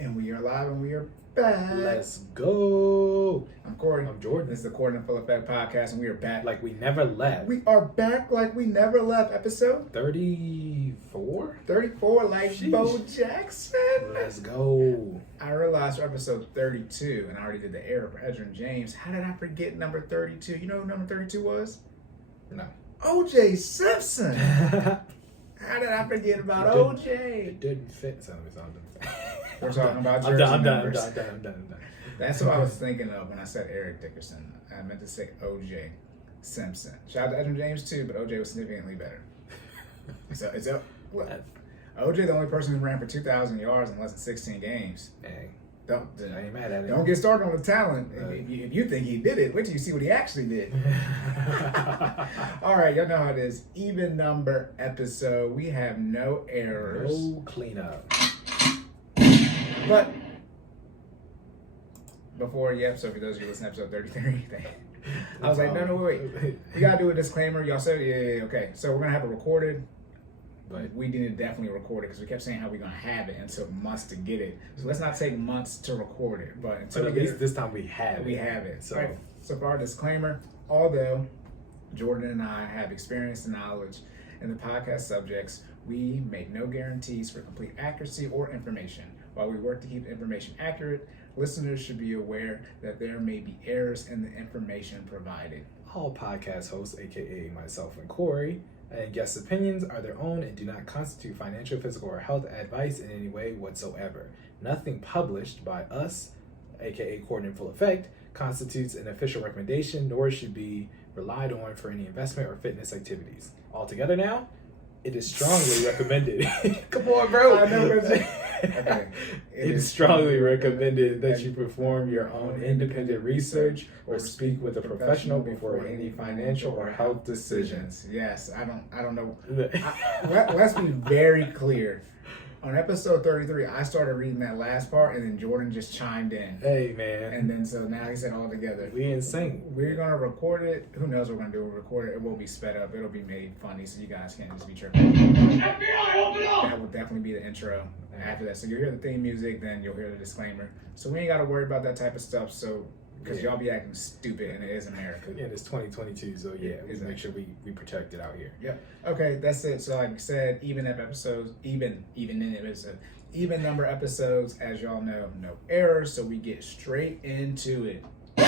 And we are live and we are back. Let's go. I'm Cory. I'm Jordan. This is the Cordan Full Effect podcast and we are back. Like we never left. We are back like we never left. Episode 34? 34, like Sheesh. Bo Jackson. Let's go. I realized for episode 32, and I already did the error for Edrin James. How did I forget number 32? You know who number 32 was? No. O.J. Simpson. How did I forget about O.J.? It didn't fit something. We're talking about I'm jersey done. numbers. I'm done. That's what I was thinking of when I said Eric Dickerson. I meant to say O.J. Simpson. Shout out to Edrin James too, but O.J. was significantly better. So it's up. O.J. the only person who ran for 2,000 yards in less than 16 games. Hey, I ain't mad at it. Don't get started on the talent. If you think he did it, wait till you see what he actually did. All right, y'all know how it is. Even number episode. We have no errors. No cleanup. But before so for those of you listening to episode 33, I was like, no, wait. You gotta do a disclaimer. Y'all said, yeah, okay. So we're gonna have it recorded. But we need to definitely record it because we kept saying how we're gonna have it and took months to get it. So let's not take months to record it. But until at least this time we have it. So, right. So for our disclaimer, although Jordan and I have experience and knowledge in the podcast subjects, we make no guarantees for complete accuracy or information. While we work to keep information accurate, listeners should be aware that there may be errors in the information provided. all podcast hosts, aka myself and Cory, and guest opinions are their own and do not constitute financial, physical, or health advice in any way whatsoever. Nothing published by us, aka Cordan Full Effect, constitutes an official recommendation, nor should be relied on for any investment or fitness activities. Altogether now, it is strongly recommended. Come on, bro. I know okay. It is strongly recommended that you perform your own independent research or speak with a professional before any financial or health decisions. Yes, I don't know. Let's be very clear. On episode 33, I started reading that last part, and then Jordan just chimed in. Hey, man. And then so now he said all together. We in sync. We're going to record it. Who knows what we're going to do? We'll record it. It will be sped up. It'll be made funny, so you guys can't just be tripping. FBI, open up! That will definitely be the intro after that. So you'll hear the theme music, then you'll hear the disclaimer. So we ain't got to worry about that type of stuff. So because y'all be acting stupid, and it is America. Yeah, it's 2022, so yeah, we make sure we protect it out here. Yep. Okay, that's it. So like we said, even number episodes, as y'all know, no errors. So we get straight into it. We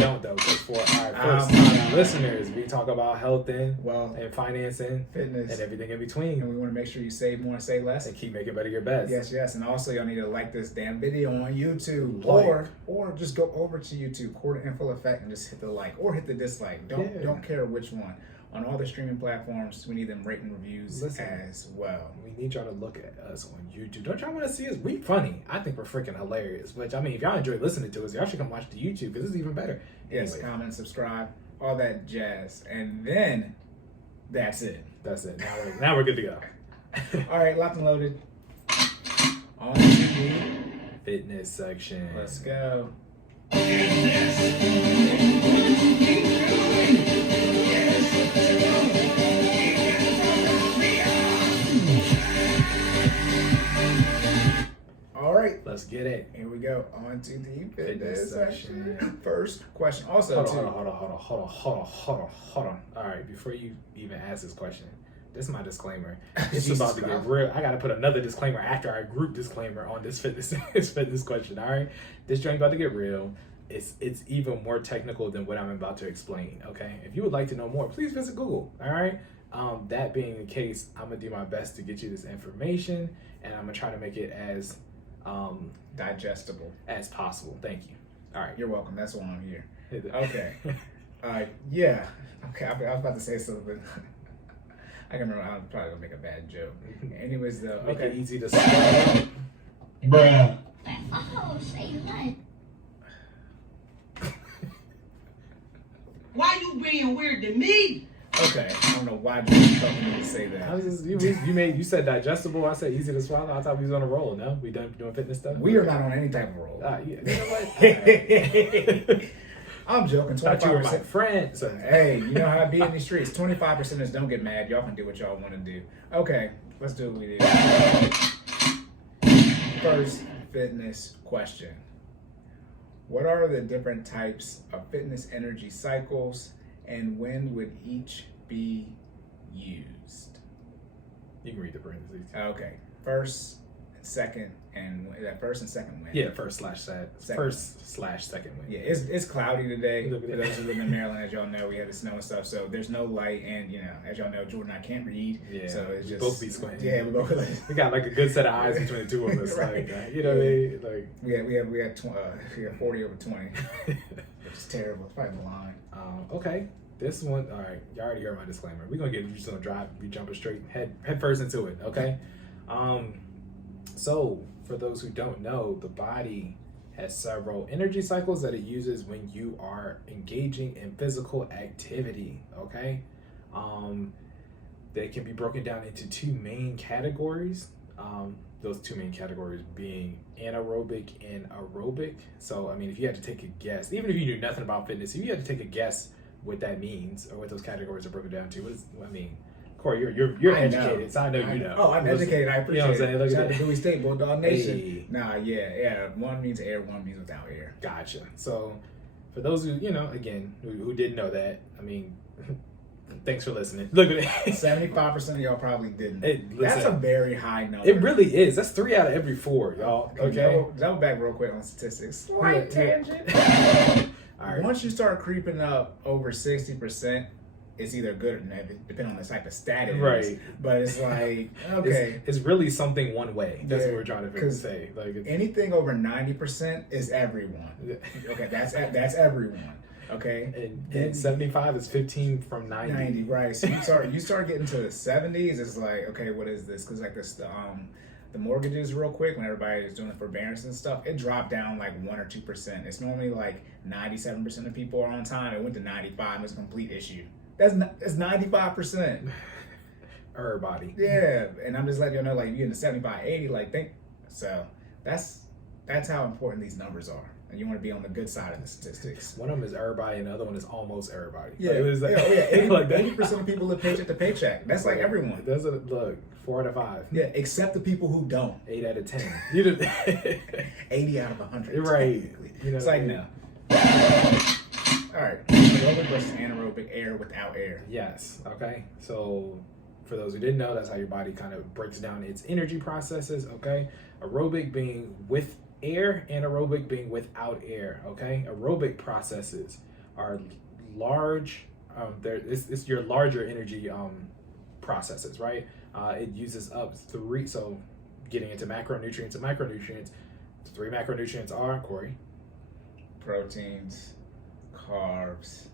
don't though, because for our first-time listeners, we talk about health and financing, fitness, and everything in between. And we want to make sure you save more and save less, and keep making better your best. Yes. And also, y'all need to like this damn video on YouTube, or just go over to YouTube, Cordan Full Effect, and just hit the like or hit the dislike. Don't care which one. On all the streaming platforms, we need them rating reviews as well. We need y'all to look at us on YouTube. Don't y'all want to see us? We funny. I think we're freaking hilarious. Which, I mean, if y'all enjoy listening to us, y'all should come watch the YouTube because it's even better. Yes, anyway. Comment, subscribe, all that jazz. And then, that's it. Now we're good to go. All right, locked and loaded. On to the fitness section. Let's go. Let's get it. Here we go. On to the fitness section. First question. Also, hold on. All right, before you even ask this question, this is my disclaimer. It's about to get real. I got to put another disclaimer after our group disclaimer on this fitness question. All right, this joint about to get real. It's even more technical than what I'm about to explain. Okay, if you would like to know more, please visit Google. All right. That being the case, I'm gonna do my best to get you this information, and I'm gonna try to make it as digestible as possible. Thank you. All right. You're welcome. That's why I'm here. Okay. Yeah. Okay. I was about to say something. I can remember. I'm probably gonna make a bad joke. Anyways, though. Make it easy to swallow. Bruh. Oh, say what? Why you being weird to me? Okay, I don't know why you felt me to say that. You said digestible. I said easy to swallow. I thought we was on a roll. No, we done doing fitness stuff. We are not on any type of roll. Yeah, you know what? I'm joking. 25%. Thought you were my friend. So. Hey, you know how I be in these streets. 25%ers don't get mad. Y'all can do what y'all want to do. Okay, let's do what we do. First fitness question. What are the different types of fitness energy cycles, and when would each be used? You can read the parentheses. Okay. First, second, and first and second win. Yeah, first/second win. Yeah, it's cloudy today. Look For at those that. who live in Maryland, as y'all know, we had the snow and stuff, so there's no light, and as y'all know, Jordan and I can't read. Yeah, so it's we just both be squinting. Yeah, we both. We got like a good set of eyes between the two of us. Right. Like, you know what I mean? Like, we had 40 over 20, which is terrible. It's probably the line. okay. This one, all right. You already heard my disclaimer. We're gonna just gonna drive. We jumping straight head first into it. Okay. So for those who don't know, the body has several energy cycles that it uses when you are engaging in physical activity. Okay. They can be broken down into two main categories. Those two main categories being anaerobic and aerobic. So, I mean, if you had to take a guess, even if you knew nothing about fitness, if you had to take a guess what that means or what those categories are broken down to, Cory, you're educated, so I know you know. Oh, I'm educated. I appreciate You know what I'm saying? Look it. at Shout out that. to Bowie State, Bulldog Nation. Hey. Nah, yeah. One means air, one means without air. Gotcha. So, for those who, again, who didn't know that, I mean, thanks for listening. Look at it. 75% of y'all probably didn't. Listen, That's a very high number. it really is. That's 3 out of every 4, y'all. Okay. Double back real quick on statistics. Slight Yeah. tangent. All right. Once you start creeping up over 60%, it's either good or negative, depending on the type of stat it is. Right. But it's like, okay. It's really something one way. That's Yeah, what we're trying to say. Like, Anything over 90% is everyone. Okay, that's everyone. Okay, and 75 is 15 from 90. 90, right? So you start getting to the 70s. It's like, okay, what is this? Because like this, the mortgages, real quick, when everybody is doing the forbearance and stuff, it dropped down like 1 or 2%. It's normally like 97% of people are on time. It went to 95. It's a complete issue. That's 95%. Everybody. Yeah, and I'm just letting you know, like, you're in the 75, 80, like, so that's how important these numbers are. And you want to be on the good side of the statistics. One of them is everybody, and the other one is almost everybody. Yeah, Like, it was like, 80% of people live paycheck to paycheck. That's like everyone. That's look, 4 out of 5. Yeah, except the people who don't. 8 out of 10. You did 80 out of 100. Right. technically. It's like, no. All right. Aerobic versus anaerobic, air without air. Yes. Okay. So, for those who didn't know, that's how your body kind of breaks down its energy processes. Okay. Aerobic being with air, anaerobic being without air. Okay. Aerobic processes are large. It's your larger energy processes, right? It uses up 3. So, getting into macronutrients and micronutrients, 3 macronutrients are, Cory. Proteins, carbs.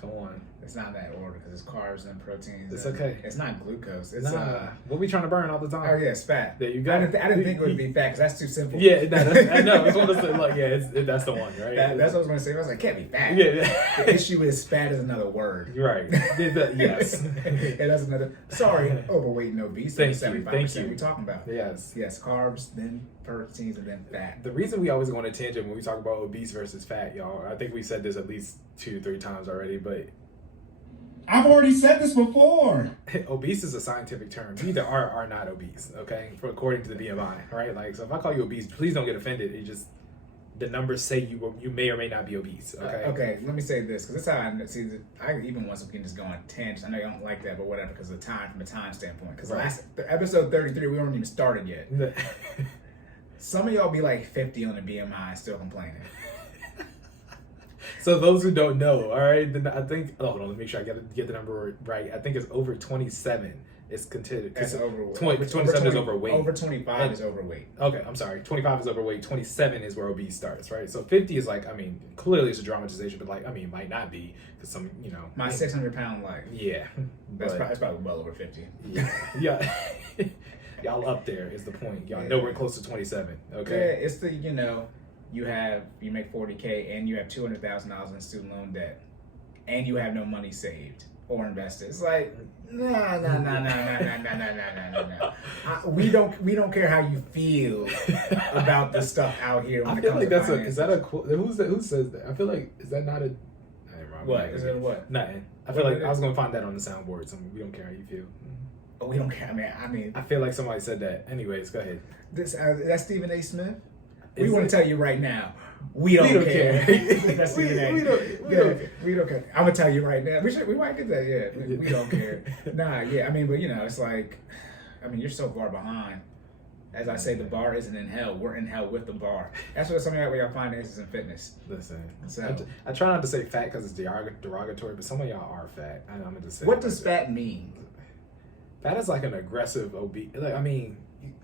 Come on. It's not that order because it's carbs and proteins. It's and okay. It's not glucose. It's what we trying to burn all the time? Oh yeah, it's fat. There you go. I didn't think it would be fat because that's too simple. Yeah, I know. It's one of those, like, yeah, that's the one, right? That's what I was going to say. I was like, can't be fat. Yeah. The issue is fat is another word. You're right. Yes. And that's another. Sorry, overweight and obese. Thank you. 75% we're talking about. Yes. Yes, carbs, then proteins, and then fat. The reason we always go on a tangent when we talk about obese versus fat, y'all, I think we said this at least 2-3 times already, but I've already said this before. obese is a scientific term. You either are or are not obese, okay? According to the BMI, right? Like, so if I call you obese, please don't get offended. It just, the numbers say you may or may not be obese, okay? Okay, let me say this because this is how I see. I even once we can just go on tangents. I know you don't like that, but whatever, because of the time, from a time standpoint. Because the episode 33, we weren't even started yet. Some of y'all be like 50 on the BMI and still complaining. So those who don't know, all right, then I think, hold on, let me make sure I get the number right. I think it's over 27 is considered. That's overweight. 27 is overweight. Over 25 is overweight. Okay, I'm sorry. 25 is overweight. 27 is where obese starts, right? So 50 is like, I mean, clearly it's a dramatization, but like, I mean, might not be because some, My 600-pound life. Yeah. That's probably well over 50. Yeah. Y'all up there is the point. Y'all nowhere close to 27. Okay. Yeah, it's the, you make $40K and you have $200,000 in student loan debt and you have no money saved or invested. It's like, no. We don't care how you feel about the stuff out here. When I it feel comes like to that's finances. is that a quote? Who says that? I feel like, is that not a, What? Is it what? Nothing. I feel like I was going to find that on the soundboard. So we don't care how you feel. we don't care. I mean, I feel like somebody said that. Anyways, go ahead. That's Stephen A. Smith. Is We want it? to tell you right now, we don't care. That's Stephen A. we don't care. I'm gonna tell you right now. We might get that. Yeah, we don't care. Nah, yeah. I mean, but it's like, you're so far behind. As I say, the bar isn't in hell. We're in hell with the bar. That's what something like with our finances and fitness. Listen, So, I try not to say fat because it's derogatory, but some of y'all are fat. I'm gonna just say. what does fat mean? Fat is like an aggressive obese.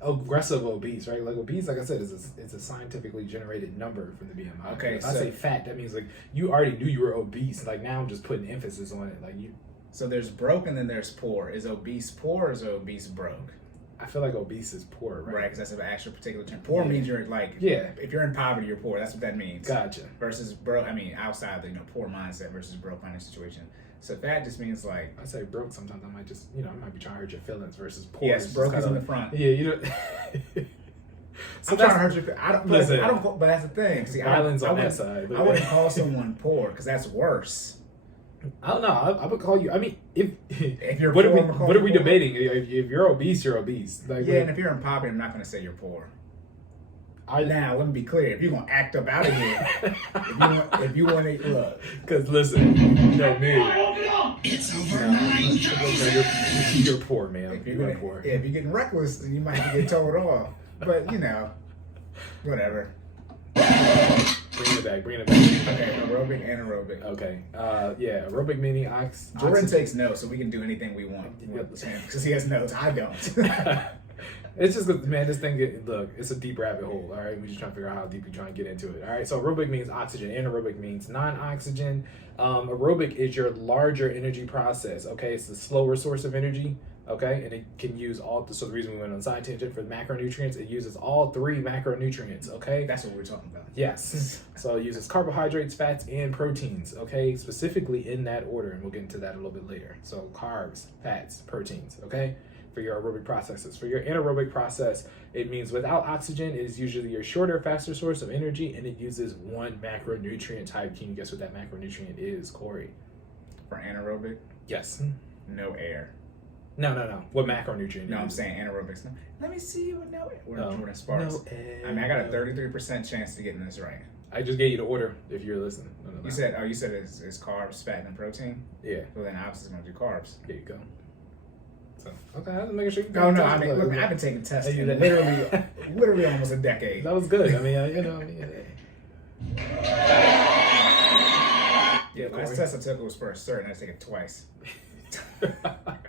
Aggressive obese, right? Like obese, like I said, it's a scientifically generated number from the BMI. Okay, if I say fat, that means like you already knew you were obese. Like now I'm just putting emphasis on it. Like you. So there's broke and then there's poor. Is obese poor or is obese broke? I feel like obese is poor, right? Right, because that's an actual particular term. Poor means you're like, if you're in poverty, you're poor. That's what that means. Gotcha. Versus broke, outside the poor mindset versus broke financial situation. So fat just means like, I say broke. Sometimes I might just, I might be trying to hurt your feelings versus poor. yes, broke is in the front. Yeah, So I'm trying to hurt your. I don't. Listen, I don't. But that's the thing. See, violence I on that wouldn't- side. I wouldn't call someone poor because that's worse. I don't know. I would call you. I mean, if you're what poor, are I'm gonna call what are you we poor. debating? If you're obese, you're obese. Like, Yeah, and if you're in poverty, I'm not going to say you're poor. Now, let me be clear. If you're going to act up out of here, if you want to look, because listen, me. It's over. You're poor, man. if You're poor. if you're getting reckless, then you might get told off. But whatever. Bring it back. Okay, aerobic, anaerobic. Okay. Yeah, aerobic meaning Jordan takes notes, so we can do anything we want because he has notes. I don't. It's just, man, this thing, look, it's a deep rabbit hole, all right? We're just trying to figure out how deep we're trying to get into it, all right? So aerobic means oxygen. Anaerobic means non-oxygen. Aerobic is your larger energy process, okay? It's the slower source of energy, okay? And it can use so the reason we went on side tangent for macronutrients, it uses all 3 macronutrients, okay? That's what we're talking about. Yes. So it uses carbohydrates, fats, and proteins, okay? Specifically in that order, and we'll get into that a little bit later. So carbs, fats, proteins, okay? For your aerobic processes. For your anaerobic process, it means without oxygen, it is usually your shorter, faster source of energy, and it uses 1 macronutrient type. Can you guess what that macronutrient is, Corey? For anaerobic, Yes. no air. No. What macronutrient? No, I'm is? saying anaerobics. No. Let me see you with no air. We're No. Jordan Sparks. No air. I got a 33% chance to getting this right. I just gave you the order if you're listening. No. You said it's carbs, fat, and protein. Yeah. Well, then obviously it's going to do carbs. There you go. So, okay, I'm making sure. No, look, I've been taking tests in literally almost a decade. That was good. I mean, Yeah, last test I took was for a cert, and I had to take it twice.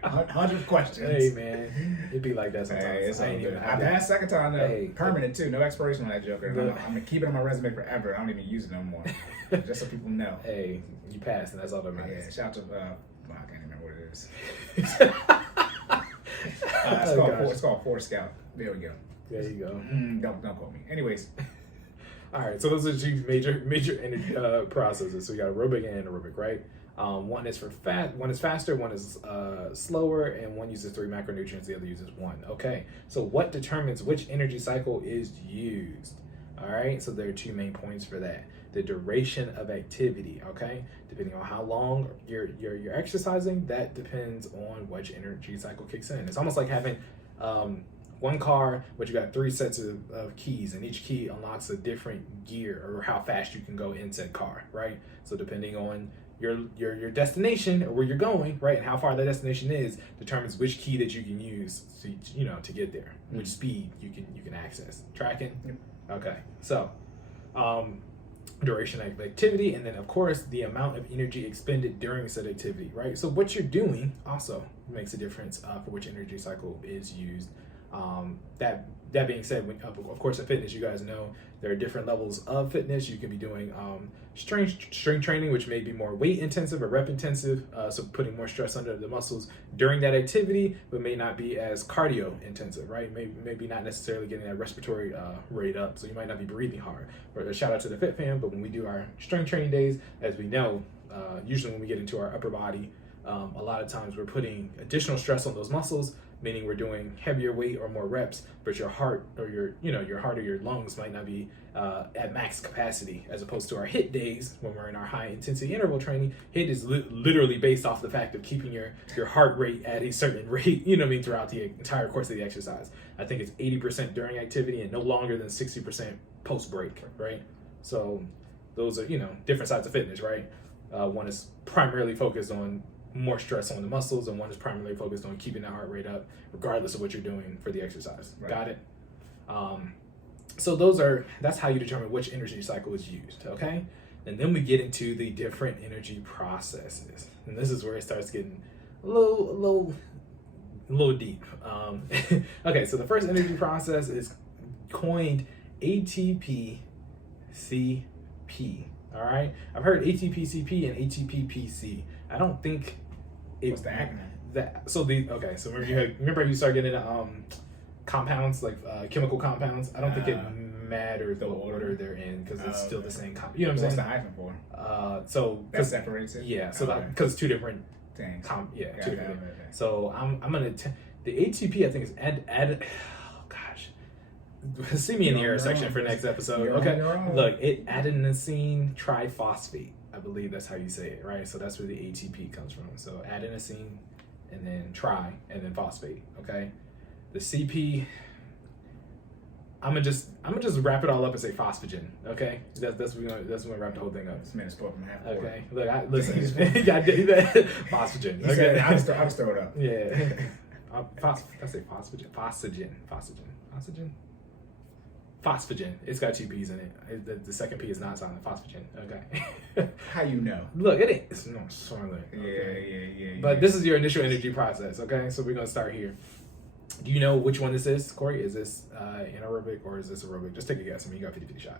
100 questions. Hey, man, it'd be like that sometimes. Hey, it's all ain't good. even- I passed second time, though. Hey. Permanent, too. No expiration on that joker. Look. I'm going to keep it on my resume forever. I don't even use it no more. Just so people know. Hey, you passed, and that's all that Yeah, matters. shout out to, I can't remember what it is. Oh, It's called Force Scout. There we go. There you go. Don't quote me. Anyways, All right, so those are 2 major energy processes. So you got aerobic and anaerobic, right? One is faster, one is slower, and one uses 3 macronutrients, the other uses 1. Okay, so what determines which energy cycle is used? All right, so there are 2 main points for that. The duration of activity, okay? Depending on how long you're exercising, that depends on which energy cycle kicks in. It's almost like having 1 car, but you got 3 sets of keys, and each key unlocks a different gear or how fast you can go in said car, right? So depending on your destination or where you're going, right, and how far that destination is, determines which key that you can use to get there, which speed you can access. Tracking? Yep. Okay. So duration of activity, and then of course the amount of energy expended during said activity, right? So what you're doing also makes a difference for which energy cycle is used. That being said, of course, at fitness, you guys know there are different levels of fitness. You can be doing strength training, which may be more weight intensive or rep intensive, so putting more stress under the muscles during that activity, but may not be as cardio intensive, right? Maybe not necessarily getting that respiratory rate up, so you might not be breathing hard. Or a shout out to the Fit Fam, but when we do our strength training days, as we know, usually when we get into our upper body a lot of times we're putting additional stress on those muscles, meaning we're doing heavier weight or more reps, but your heart or your heart or your lungs might not be at max capacity, as opposed to our HIIT days when we're in our high intensity interval training. HIIT is literally based off the fact of keeping your heart rate at a certain rate, throughout the entire course of the exercise. I think it's 80% during activity and no longer than 60% post break, right? So those are, different sides of fitness, right? One is primarily focused on more stress on the muscles, and one is primarily focused on keeping the heart rate up regardless of what you're doing for the exercise. Right. Got it? So that's how you determine which energy cycle is used, okay? And then we get into the different energy processes. And this is where it starts getting a little deep. Okay, so the first energy process is coined ATP-CP. All right? I've heard ATP-CP and ATP-PC. I don't think What's the acronym? So remember you start getting into compounds, like chemical compounds. I don't think it matters the order they're in, because it's still the same you know what I'm saying? What's the hyphen for? So that separates it. Yeah. So because it's two different things. Two different things. So I'm gonna the ATP, I think, is oh gosh. See me in the error section for next episode. Okay. Look, adenosine triphosphate. I believe that's how you say it, right? So that's where the ATP comes from. So adenosine, and then tri, and then phosphate. Okay. The CP, I'm gonna just wrap it all up and say phosphagen. Okay. That's when we wrap the whole thing up. This man spoke from half. Okay. Look, listen. I did that. Phosphagen. Okay. I'll just throw it up. Yeah. I say phosphagen. It's got two P's in it. The second P is not silent. Phosphagen. Okay. How you know? Look, it ain't. It's no silent. Yeah. But this is your initial energy process. Okay, so we're gonna start here. Do you know which one this is, Corey? Is this anaerobic or is this aerobic? Just take a guess. I mean, you got 50-50 shot.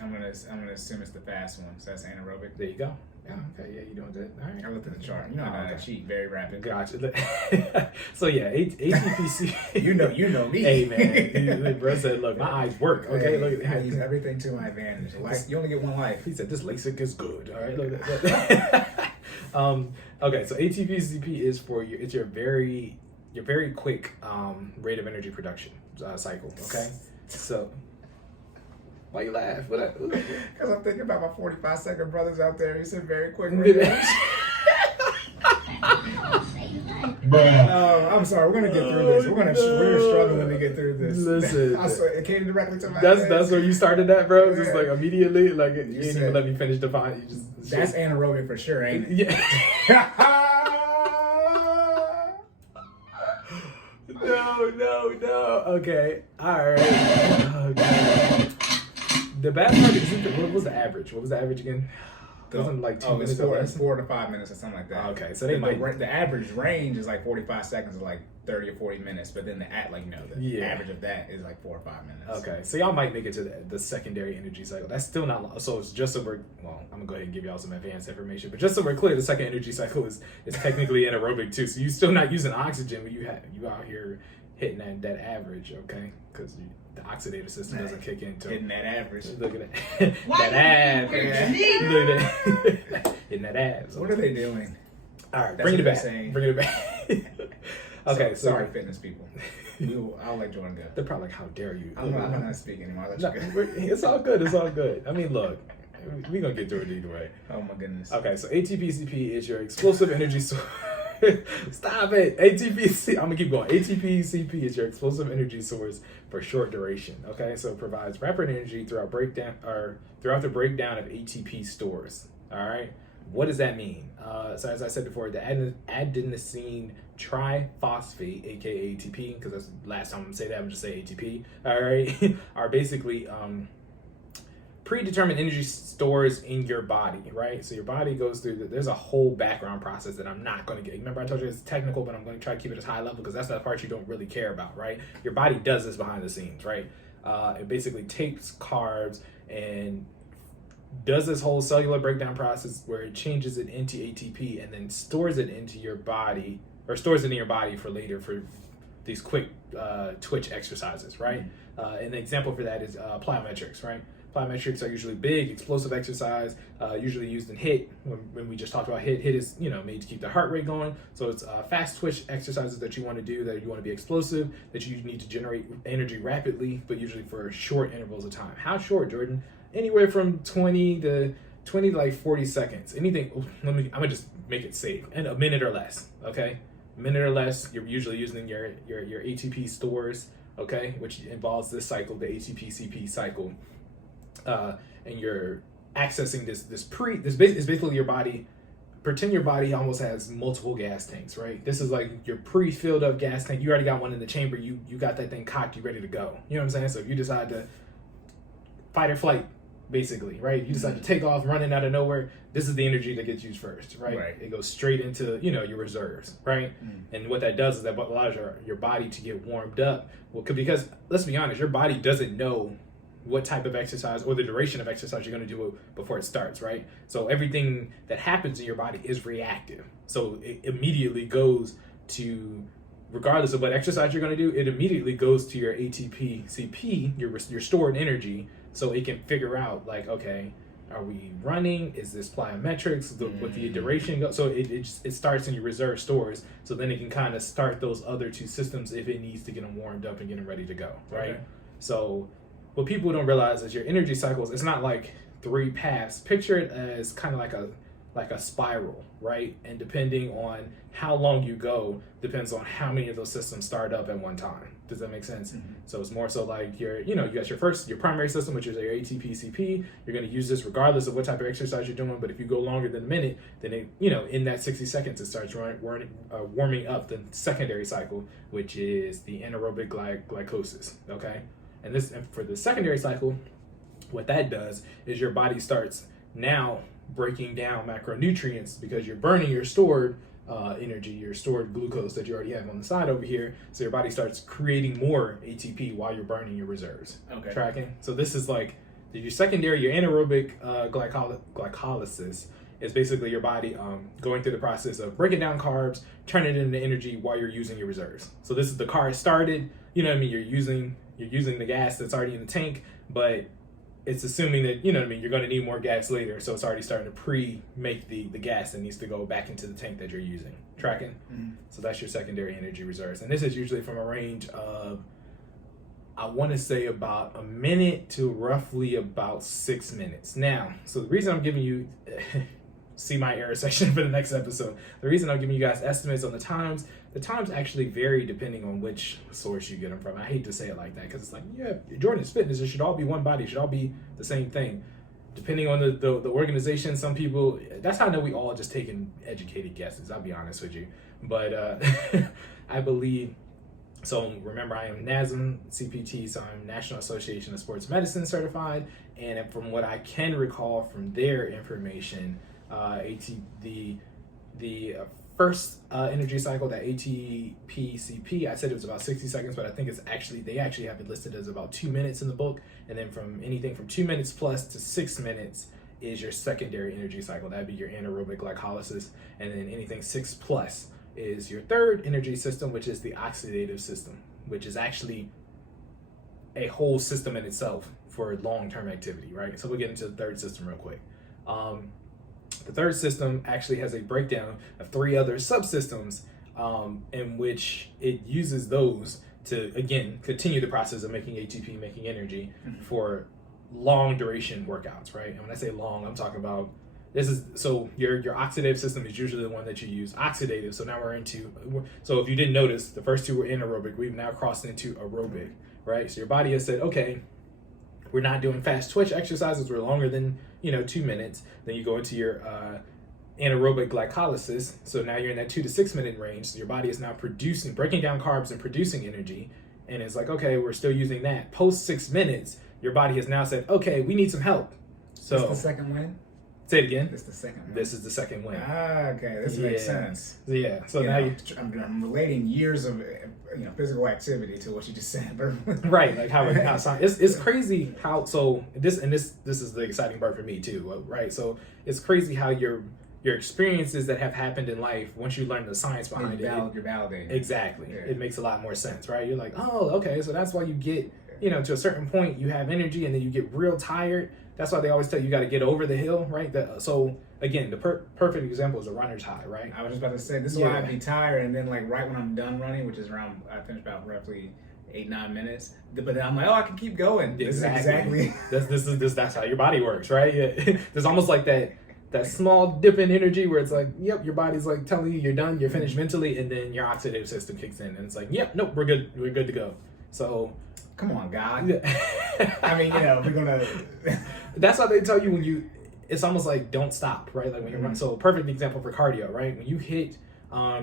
I'm gonna assume it's the fast one. So that's anaerobic. There you go. Yeah, okay, yeah, you're doing good. All right. I looked at the chart. I cheat very rapid. Gotcha. So yeah, ATPC. you know me. Hey man, bro said, look, my eyes work. Okay, look. I use everything to my advantage. You only get one life. He said this LASIK is good. All right, look. Okay, so ATP-CP is for your very quick rate of energy production cycle. Okay, so. Why you laugh? Because I'm thinking about my 45-second brothers out there. He said very quick. I'm sorry. We're gonna get through this. We're struggling to get through this. Listen, I swear, it came directly to my head. That's where you started that, bro. Just like immediately, like you didn't even let me finish defining. You just that's anaerobic for sure, ain't it? Yeah. No. Okay. All right. Okay. The bad part is, what was the average? What was the average again? It wasn't like 2 minutes. It's 4 to 5 minutes or something like that. Okay, so the average range is like 45 seconds to like 30 or 40 minutes, but then the average of that is like 4 or 5 minutes. Okay, so y'all might make it to the secondary energy cycle. That's still not long. So it's just so I'm gonna go ahead and give y'all some advanced information, but just so we're clear, the second energy cycle is technically anaerobic too. So you're still not using oxygen when you out here hitting that average, okay? Because the oxidative system doesn't kick in. Hitting that average. Look at that. That average. Look at that. Hitting that average. What are they doing? All right, bring it back. Okay, sorry, fitness people. I'll let Jordan go. They're probably like, how dare you? I'm not speaking anymore. I'll let you go. It's all good. I mean, look, we're going to get through it either way. Oh, my goodness. Okay, so ATP-CP is your explosive energy source. Stop it. I'm gonna keep going. ATP-CP is your explosive energy source for short duration. Okay, so it provides rapid energy throughout the breakdown of ATP stores. All right, what does that mean? So as I said before, the adenosine triphosphate, aka ATP, because that's the last time I'm gonna say that, I'm just say ATP. All right, are basically predetermined energy stores in your body, right? So your body goes through, there's a whole background process that I'm not going to get. Remember I told you it's technical, but I'm going to try to keep it as high level because that's the part you don't really care about, right? Your body does this behind the scenes, right? It basically takes carbs and does this whole cellular breakdown process where it changes it into ATP and then stores it into your body, or stores it in your body for later for these quick twitch exercises, right? An example for that is plyometrics, right? Plyometrics are usually big, explosive exercise, usually used in HIIT. When we just talked about HIIT, HIIT is made to keep the heart rate going. So it's fast twitch exercises that you want to do, that you want to be explosive, that you need to generate energy rapidly, but usually for short intervals of time. How short, Jordan? Anywhere from 20 to like 40 seconds. Anything. I'm gonna just make it safe, and a minute or less. Okay, a minute or less. You're usually using your ATP stores. Okay, which involves this cycle, the ATP-CP cycle. And you're accessing this is basically your body. Pretend your body almost has multiple gas tanks, right? This is like your pre-filled up gas tank. You already got one in the chamber. You got that thing cocked. You ready to go. You know what I'm saying? So if you decide to fight or flight, basically, right? You decide to take off running out of nowhere. This is the energy that gets used first, right? It goes straight into your reserves, right? And what that does is that allows your body to get warmed up. Well, because let's be honest, your body doesn't know what type of exercise or the duration of exercise you're going to do before it starts, right? So everything that happens in your body is reactive. So it immediately goes to, regardless of what exercise you're going to do, it immediately goes to your ATP, CP, your stored energy, so it can figure out like, okay, are we running? Is this plyometrics? What the duration goes? So it starts in your reserve stores. So then it can kind of start those other two systems if it needs to get them warmed up and get them ready to go, right? Okay. So what people don't realize is your energy cycles, it's not like 3 paths. Picture it as kind of like a spiral, right? And depending on how long you go, depends on how many of those systems start up at one time. Does that make sense? So it's more so like you got your primary system, which is your ATP, CP. You're going to use this regardless of what type of exercise you're doing. But if you go longer than a minute, then in that 60 seconds, it starts warming up the secondary cycle, which is the anaerobic glycosis. Okay. And for the secondary cycle, what that does is your body starts now breaking down macronutrients because you're burning your stored energy, your stored glucose that you already have on the side over here. So your body starts creating more ATP while you're burning your reserves. Okay. Tracking? So this is like your secondary, your anaerobic glycolysis is basically your body going through the process of breaking down carbs, turning it into energy while you're using your reserves. So this is the car started, you're using the gas that's already in the tank, but it's assuming that, you're going to need more gas later. So it's already starting to pre-make the gas that needs to go back into the tank that you're using. Tracking? So that's your secondary energy reserves. And this is usually from a range of, I want to say about a minute to roughly about 6 minutes. Now, so the reason I'm giving you, see my error section for the next episode. The reason I'm giving you guys estimates on the times actually vary depending on which source you get them from. I hate to say it like that because it's like, yeah, Jordan's Fitness, it should all be one body, it should all be the same thing. Depending on the organization, some people, that's how I know we all just taking educated guesses, I'll be honest with you. But I believe, so remember I am NASM CPT, so I'm National Association of Sports Medicine certified, and from what I can recall from their information, the first energy cycle, that ATP-CP, I said it was about 60 seconds, but I think they actually have it listed as about 2 minutes in the book. And then from anything from 2 minutes plus to 6 minutes is your secondary energy cycle. That'd be your anaerobic glycolysis. And then anything 6 plus is your third energy system, which is the oxidative system, which is actually a whole system in itself for long-term activity, right? So we'll get into the third system real quick. The third system actually has a breakdown of 3 other subsystems in which it uses those to, again, continue the process of making ATP, making energy for long duration workouts, right? And when I say long, I'm talking about so your oxidative system is usually the one that you use. Oxidative, so now so if you didn't notice, the first 2 were anaerobic, we've now crossed into aerobic, right? So your body has said, okay, we're not doing fast twitch exercises, we're longer than 2 minutes. Then you go into your anaerobic glycolysis. So now you're in that 2 to 6 minute range. So your body is now breaking down carbs and producing energy. And it's like, okay, we're still using that. Post 6 minutes, your body has now said, okay, we need some help. So this is the second win? Say it again. This is the second win. This is the second win. Okay, this makes sense. Yeah. So now I'm relating years of physical activity to what you just said. Right, like how it's crazy how this is the exciting part for me too, right? So it's crazy how your experiences that have happened in life, once you learn the science behind you're validating. Exactly. Yeah. It makes a lot more sense, right? You're like, oh, okay, so that's why you get to a certain point, you have energy and then you get real tired. That's why they always tell you got to get over the hill, right? So again, the perfect example is a runner's high, right? I was just about to say, this is why I'd be tired, and then like right when I'm done running, which is around, I finished about roughly 8-9 minutes, but then I'm like, oh, I can keep going. Exactly. That's how your body works, right? Yeah. There's almost like that small dip in energy where it's like, yep, your body's like telling you you're done, you're finished mentally, and then your oxidative system kicks in, and it's like, yep, nope, we're good to go. So, come on, God. I mean, we're gonna. That's why they tell you it's almost like don't stop, right? Like when you run. So, perfect example for cardio, right? When you hit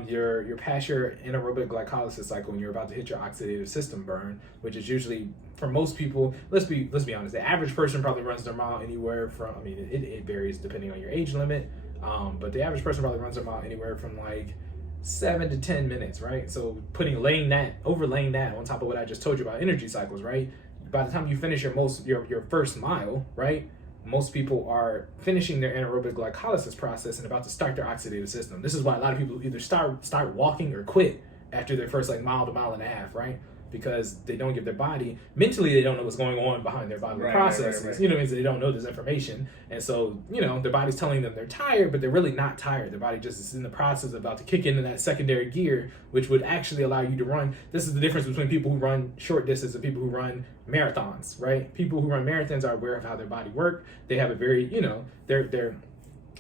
you're past your anaerobic glycolysis cycle and you're about to hit your oxidative system burn, which is usually for most people, let's be honest, the average person probably runs their mile anywhere from, I mean, it varies depending on your age limit, but the average person probably runs their mile anywhere from like 7 to 10 minutes, right? So overlaying that on top of what I just told you about energy cycles, right? By the time you finish your first mile, right? Most people are finishing their anaerobic glycolysis process and about to start their oxidative system. This is why a lot of people either start walking or quit after their first like mile to mile and a half, right? Because they don't give their body, mentally they don't know what's going on behind their bodily processes. Right. You know, means they don't know this information. And so, their body's telling them they're tired, but they're really not tired. Their body just is in the process of about to kick into that secondary gear, which would actually allow you to run. This is the difference between people who run short distance and people who run marathons, right? People who run marathons are aware of how their body works. They have a very, the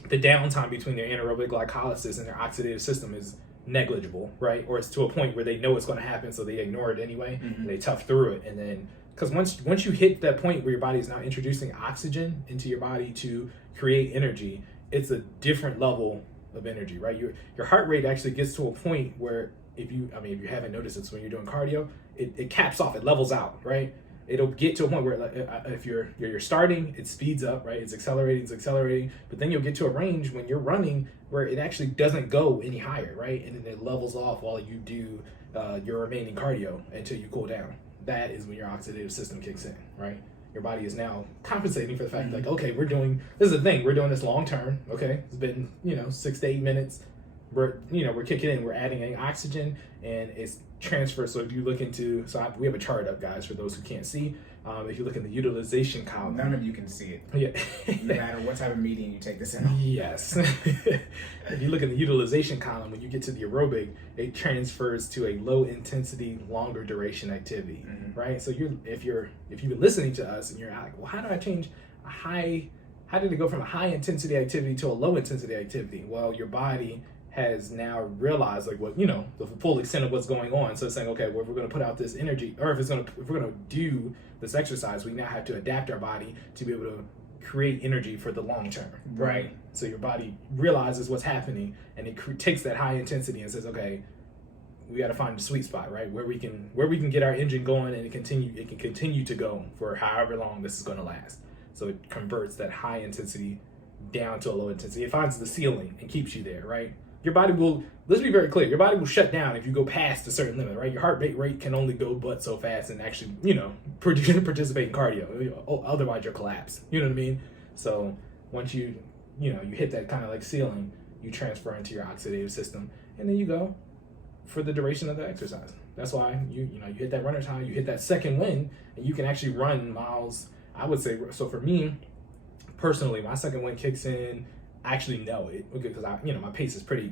downtime between their anaerobic glycolysis and their oxidative system is negligible, right? Or it's to a point where they know it's going to happen, so they ignore it anyway, and they tough through it. And then, because once you hit that point where your body is now introducing oxygen into your body to create energy, it's a different level of energy, right? Your heart rate actually gets to a point where if you haven't noticed this when you're doing cardio, it caps off, it levels out, right? It'll get to a point where like, if you're starting, it speeds up, right? It's accelerating, but then you'll get to a range when you're running where it actually doesn't go any higher, right? And then it levels off while you do your remaining cardio until you cool down. That is when your oxidative system kicks in, right? Your body is now compensating for the fact like, okay, we're doing this long term, okay? It's been, 6 to 8 minutes. We're kicking in, we're adding in oxygen and it's transferred. So if you look into, we have a chart up, guys, for those who can't see. If you look in the utilization column. None of you can see it. Yeah. No matter what type of meeting you take this in on. Yes. If you look in the utilization column, when you get to the aerobic, it transfers to a low intensity, longer duration activity, right? So if you've been listening to us and you're like, well, how do I change how did it go from a high intensity activity to a low intensity activity? Well, your body has now realized like what the full extent of what's going on. So it's saying, okay, well, if we're going to put out this energy, or if we're going to do this exercise, we now have to adapt our body to be able to create energy for the long term, right? So your body realizes what's happening and it takes that high intensity and says, okay, we got to find the sweet spot, right, where we can get our engine going and it can continue to go for however long this is going to last. So it converts that high intensity down to a low intensity. It finds the ceiling and keeps you there, right? Your body will, let's be very clear, your body will shut down if you go past a certain limit, right? Your heart rate can only go but so fast and actually, participate in cardio. Otherwise, you'll collapse. You know what I mean? So once you hit that kind of like ceiling, you transfer into your oxidative system, and then you go for the duration of the exercise. That's why you hit that runner's high, you hit that second wind, and you can actually run miles. I would say, so for me, personally, my second wind kicks in. I actually know it because my pace is pretty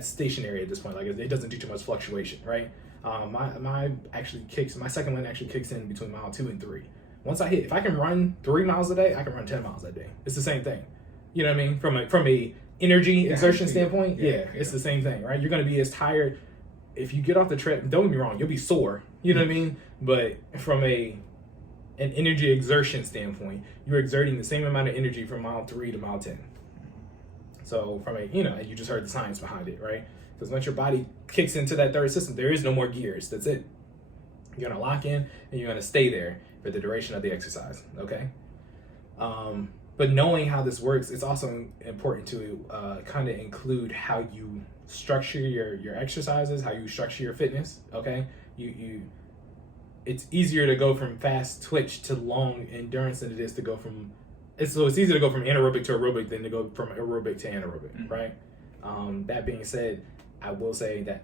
stationary at this point. Like it doesn't do too much fluctuation, right? My second wind actually kicks in between mile 2 and 3. Once if I can run 3 miles a day, I can run 10 miles a day. It's the same thing. You know what I mean? From a energy exertion standpoint, it's the same thing, right? You're going to be as tired if you get off the treadmill. Don't get me wrong, you'll be sore. You know what I mean? But from an energy exertion standpoint, you're exerting the same amount of energy from mile 3 to mile 10. So from you just heard the science behind it, right? Because once your body kicks into that third system, there is no more gears. That's it. You're gonna lock in and you're gonna stay there for the duration of the exercise, okay? But knowing how this works, it's also important to kind of include how you structure your exercises, how you structure your fitness, okay? It's easier to go from fast twitch to long endurance than it is to go from it's easier to go from anaerobic to aerobic than to go from aerobic to anaerobic, right? That being said, I will say that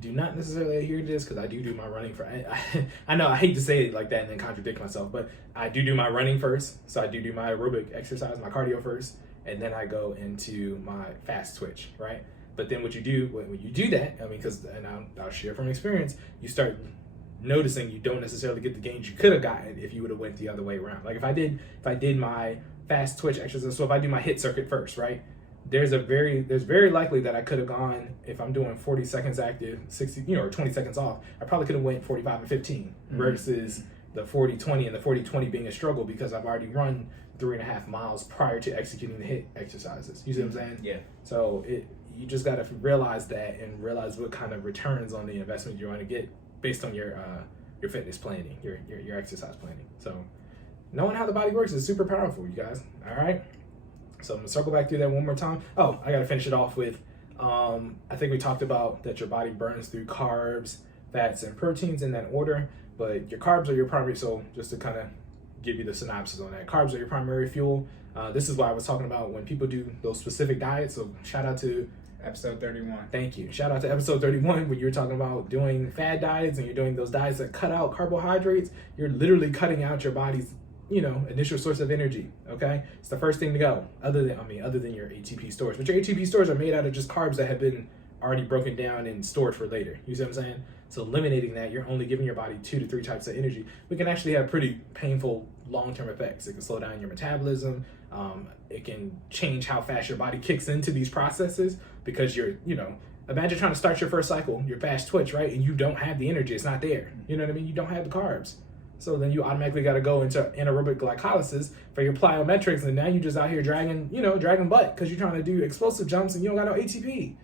do not necessarily adhere to this because I do my running for. I know I hate to say it like that and then contradict myself, but I do my running first. So I do my aerobic exercise, my cardio first, and then I go into my fast twitch, right? But then what you do when you do that, I mean, and I'll share from experience, you start noticing you don't necessarily get the gains you could have gotten if you would have went the other way around. Like if I did my fast twitch exercise, so if I do my HIIT circuit first, right? There's very likely that I could have gone, if I'm doing 40 seconds active, 60, or 20 seconds off, I probably could have went 45 and 15 versus the 40-20 and the 40-20 being a struggle because I've already run 3.5 miles prior to executing the HIIT exercises. You see what I'm saying? Yeah. So you just got to realize that and realize what kind of returns on the investment you want to get based on your fitness planning, your exercise planning. So knowing how the body works is super powerful, you guys. All right. So I'm gonna circle back through that one more time. Oh, I gotta finish it off with, I think we talked about that your body burns through carbs, fats, and proteins in that order, but your carbs are your primary, so just to kind of give you the synopsis on that, carbs are your primary fuel. This is why I was talking about when people do those specific diets, so shout out to episode 31. Thank you. Shout out to episode 31 when you were talking about doing fad diets and you're doing those diets that cut out carbohydrates. You're literally cutting out your body's initial source of energy. Okay, it's the first thing to go. Other than your ATP stores, but your ATP stores are made out of just carbs that have been already broken down and stored for later. You see what I'm saying? So eliminating that, you're only giving your body 2 to 3 types of energy. We can actually have pretty painful long-term effects. It can slow down your metabolism. It can change how fast your body kicks into these processes because imagine trying to start your first cycle, your fast twitch, right? And you don't have the energy. It's not there. You know what I mean? You don't have the carbs. So then you automatically got to go into anaerobic glycolysis for your plyometrics, and now you just out here dragging butt because you're trying to do explosive jumps and you don't got no ATP.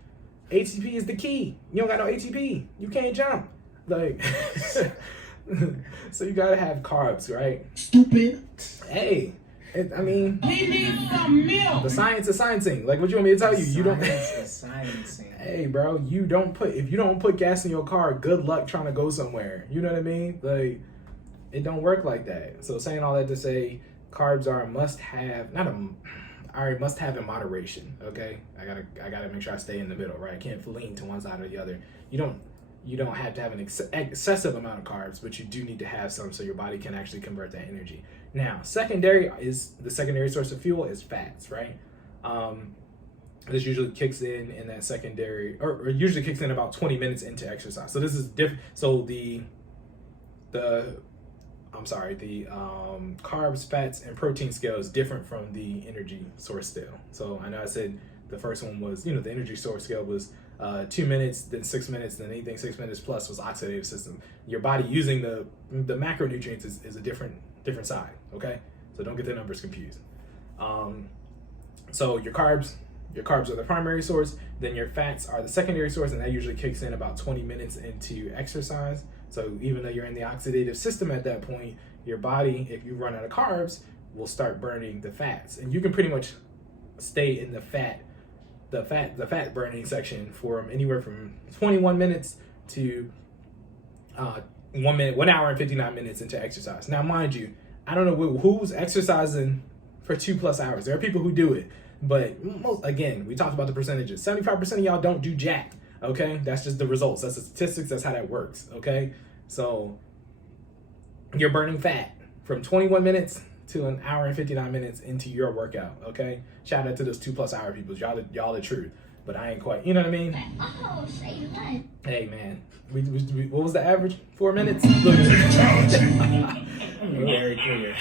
ATP is the key. You don't got no ATP. You can't jump. Like, so you got to have carbs, right? Stupid. Hey, We need some milk. the science is sciencing. Like, what you want me to tell you? You don't. Sciencing. Hey, bro, if you don't put gas in your car, good luck trying to go somewhere. You know what I mean? Like, it don't work like that. So saying all that to say, carbs are a must-have, a must-have in moderation. Okay, I gotta make sure I stay in the middle, right? I can't lean to one side or the other. You don't have to have an excessive amount of carbs, but you do need to have some so your body can actually convert that energy. Now, the secondary source of fuel is fats, right? This usually kicks in that secondary, or usually kicks in about 20 minutes into exercise. So this is different. So the carbs, fats, and protein scale is different from the energy source scale. So I know I said the first one was, the energy source scale was 2 minutes, then 6 minutes, then anything 6 minutes plus was oxidative system. Your body using the macronutrients is a different side, okay? So don't get the numbers confused. So your carbs are the primary source, then your fats are the secondary source, and that usually kicks in about 20 minutes into exercise. So even though you're in the oxidative system at that point, your body, if you run out of carbs, will start burning the fats. And you can pretty much stay in the fat burning section for anywhere from 21 minutes to 1 hour and 59 minutes into exercise. Now, mind you, I don't know who's exercising for 2+ hours. There are people who do it, but again, we talked about the percentages. 75% of y'all don't do jack. Okay, that's just the results. That's the statistics. That's how that works. Okay, so you're burning fat from 21 minutes to 1 hour and 59 minutes into your workout. Okay, shout out to those 2+ hour people. Y'all the truth. But I ain't quite. You know what I mean? Oh, say what? Hey man, we what was the average? 4 minutes. Very clear.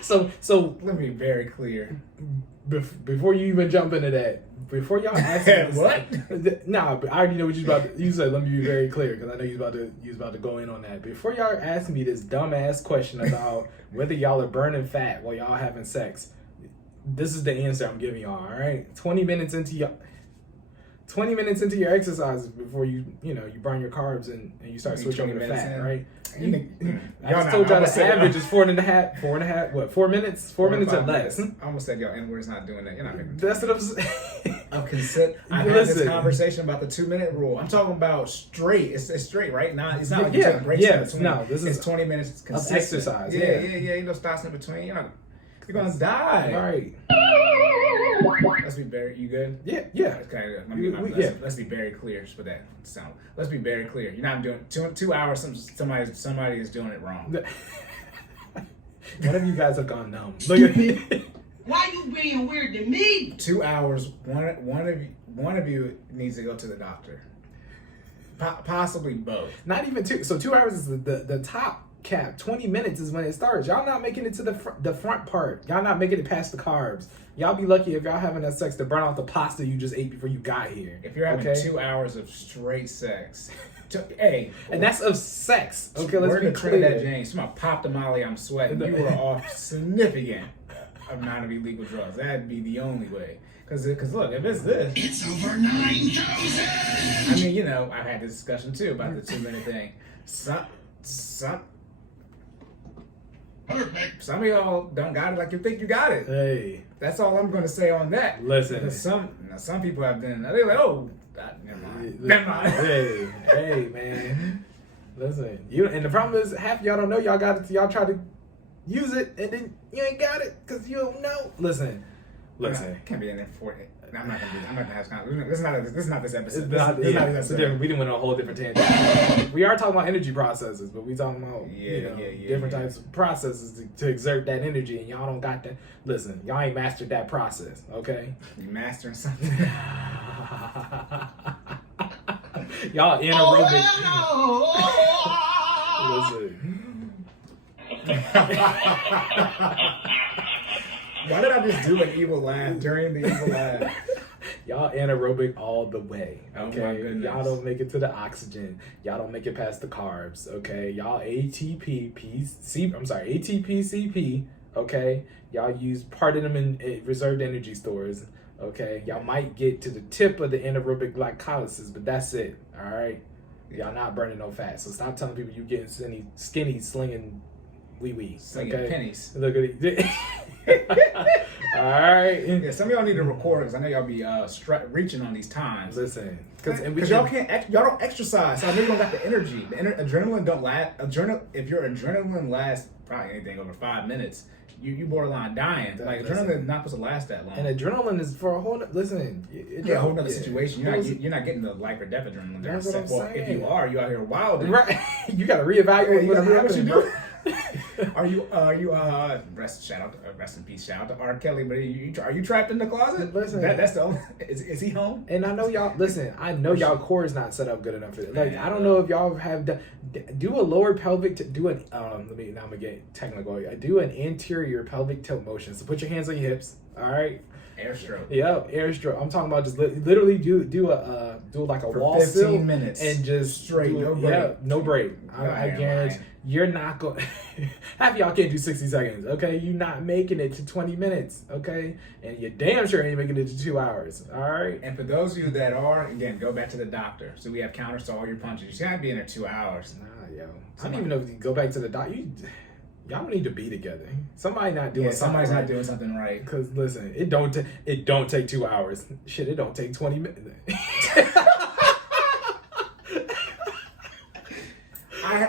So Let me be very clear. before you even jump into that, before y'all ask me What? Nah, but I already know what you about to. You said let me be very clear because I know you was about to go in on that. Before y'all ask me this dumbass question about whether y'all are burning fat while y'all having sex, this is the answer I'm giving y'all. All right, 20 minutes into your exercises before you burn your carbs and you start switching to fat, right? I just told y'all the average is 4.5, what, 4 minutes? 4 minutes or less. I almost said, N-word's not doing that. You're not going to. That's what I'm saying. I had this conversation about the 2-minute rule. I'm talking about straight. It's straight, right? It's not like you take breaks in between. No, this is 20 minutes consistent. Exercise. Yeah. Stops in between. You're gonna die. All right. Let's be very. You good? Yeah. Okay. Let's be very clear with that sound. Let's be very clear. You're not doing 2 hours. Somebody is doing it wrong. One of you guys have gone numb. Look at me. Why you being weird to me? 2 hours. One of you needs to go to the doctor. Possibly both. Not even 2. So 2 hours is the top cap. 20 minutes is when it starts. Y'all not making it to the front part. Y'all not making it past the carbs. Y'all be lucky if y'all having that sex to burn off the pasta you just ate before you got here. If you're having 2 hours of straight sex, and that's of sex. Okay, let's be clear. That James, somebody pop the Molly, I'm sweating. You were off significant amount of illegal drugs. That'd be the only way. Because look, if it's this, It's over 9,000. I mean, you know, I've had this discussion too about the 2-minute thing. Perfect. Some of y'all don't got it like you think you got it. Hey, That's all I'm going to say on that. listen. Because some people have been, they're like, oh, never mind. Never mind. Hey, man. Listen, and the problem is half of y'all don't know y'all got it till y'all try to use it, and then you ain't got it because you don't know. Listen. Can't be in there for it. I'm not gonna have this conversation. This is not this episode. It's different. We didn't went on a whole different tangent. We are talking about energy processes, but we talking about different types of processes to exert that energy, and y'all don't got that. Listen, y'all ain't mastered that process, okay? You mastering something. Y'all anaerobic. Listen. Why did I just do an evil laugh during the evil laugh? Y'all anaerobic all the way, okay? Oh my goodness. Y'all don't make it to the oxygen. Y'all don't make it past the carbs, okay? Y'all ATP-CP, okay? Y'all use part of them in reserved energy stores, okay? Y'all might get to the tip of the anaerobic glycolysis, but that's it, all right? Y'all not burning no fat, so stop telling people you getting skinny slinging wee-wee, Slinging okay? pennies. Look at it. All right. Yeah, some of y'all need to record because I know y'all be reaching on these times. Listen, because y'all don't exercise, so I know you don't got the energy. Adrenaline don't last. If your adrenaline lasts probably anything over 5 minutes, you borderline dying. Like adrenaline is not supposed to last that long. And adrenaline is for a whole. Listen, a whole nother situation. You're not getting the life or death adrenaline. That's what I'm saying. If you are, you out here wild. Right. You got to reevaluate what you do. Are you rest in peace, shout out to R. Kelly, but are you trapped in the closet? Listen, that's the only, is he home? And I know y'all y'all core is not set up good enough for it. Like I don't know if y'all have do a lower pelvic do an now I'm gonna get technical. Do an anterior pelvic tilt motion. So put your hands on your hips, all right? Air stroke. Yeah, air stroke. I'm talking about just literally do like a for wall 15 still minutes and just straight, no break. Yeah, no break. I guarantee you're not going. Half of y'all can't do 60 seconds. Okay, you're not making it to 20 minutes. Okay, and you damn sure ain't making it to 2 hours. All right. And for those of you that are, again, go back to the doctor. So we have counters to all your punches. You gotta be in there 2 hours. Nah, yo. I don't even know if you go back to the doctor. Y'all need to be together. Somebody's not doing something right. Because listen, it don't take 2 hours. Shit, it don't take 20 minutes.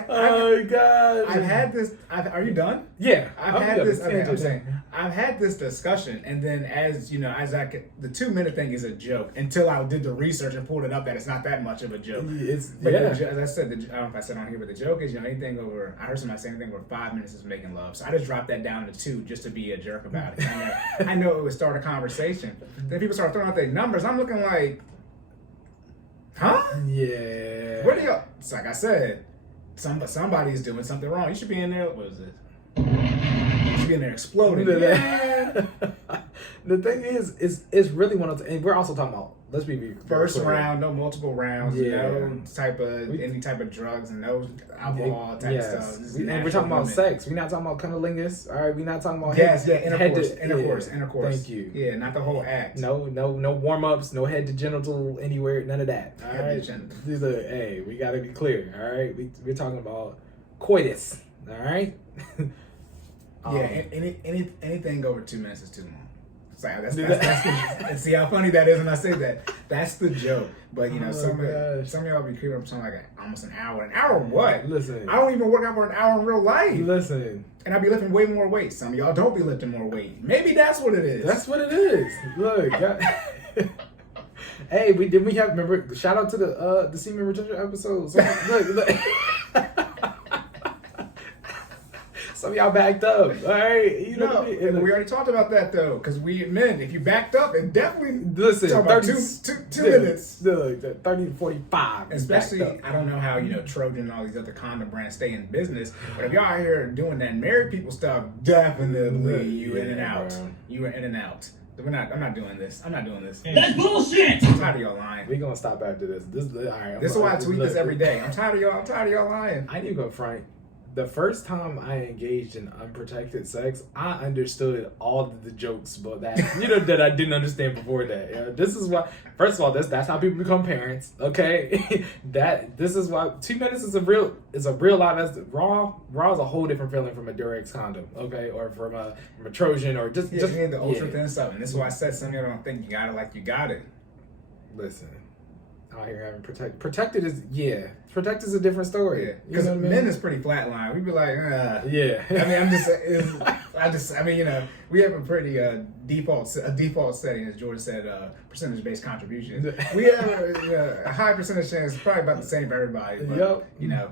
Oh God! I've had this. Are you done? Yeah, I've had this. Okay, I'm saying I've had this discussion, and then the 2 minute thing is a joke until I did the research and pulled it up that it's not that much of a joke. As I said, I don't know if I said on here, but the joke is anything over. I heard somebody say anything over 5 minutes is making love, so I just dropped that down to 2 just to be a jerk about it. I know it would start a conversation. Then people start throwing out their numbers. I'm looking like, huh? Yeah. What do y'all? It's like I said. Somebody's doing something wrong. You should be in there. What is it? You should be in there exploding. The thing is, it's really one of the, and we're also talking about. Let's be first round, no multiple rounds. Yeah. No any type of drugs and no alcohol type stuff. And we're talking about sex. We're not talking about cunnilingus. All right, we're not talking about intercourse. Thank you. Yeah, not the whole act. No warm ups. No head to genital anywhere. None of that. All right. Hey, we gotta be clear. All right, we're talking about coitus. All right. Yeah, anything over 2 minutes is too long. That's and see how funny that is when I say that. That's the joke. But you know, some of y'all be creeping up something like almost an hour. An hour what? Listen. I don't even work out for an hour in real life. Listen. And I be lifting way more weight. Some of y'all don't be lifting more weight. Maybe that's what it is. That's what it is. Look. Hey, we have, remember, shout out to the semen retention episode. So, look. Some of y'all backed up, all right? You know what I mean? And we already talked about that though, because we men, if you backed up, it definitely listen. 2 minutes. Look, 30 to 45. Especially, I don't know how Trojan and all these other condom brands stay in business, but if y'all out here doing that married people stuff, definitely you in and out. Bro. You are in and out. I'm not doing this. That's bullshit! I'm tired of y'all lying. We're gonna stop after this. This is why I tweet this every day. I'm tired of y'all lying. I need to go front. The first time I engaged in unprotected sex, I understood all of the jokes, but that that I didn't understand before that. This is why. First of all, that's how people become parents. Okay, this is why 2 minutes is a real lot. That's raw. Raw is a whole different feeling from a Durex condom. Okay, or from a Trojan, or just you need the ultra thin stuff. And this is why I said some of y'all don't think you got it like you got it. Listen. Out here having protected is a different story. Yeah, because men is pretty flatline. We be like, yeah. I mean, we have a pretty default setting, as George said, percentage based contribution. We have a high percentage chance, probably about the same for everybody. But,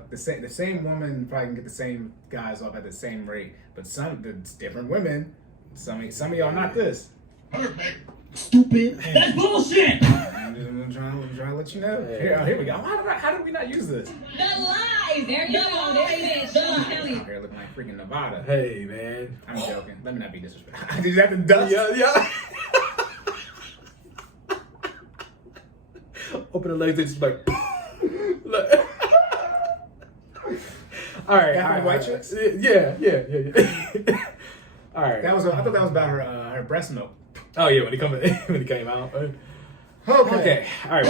the same woman probably can get the same guys off at the same rate, but it's different women. Some of y'all not this. Perfect. Stupid. That's bullshit! I'm trying to let you know. Here we go. How did we not use this? The lies. There you go. There it is. I'm here looking like freaking Nevada. Hey, man. I'm joking. Let me not be disrespectful. Did you have to dust? Yeah. Open the legs and just like. All right. White chicks? Yeah. All right. I thought that was about her breast milk. Oh yeah, when he came out. Okay. All right.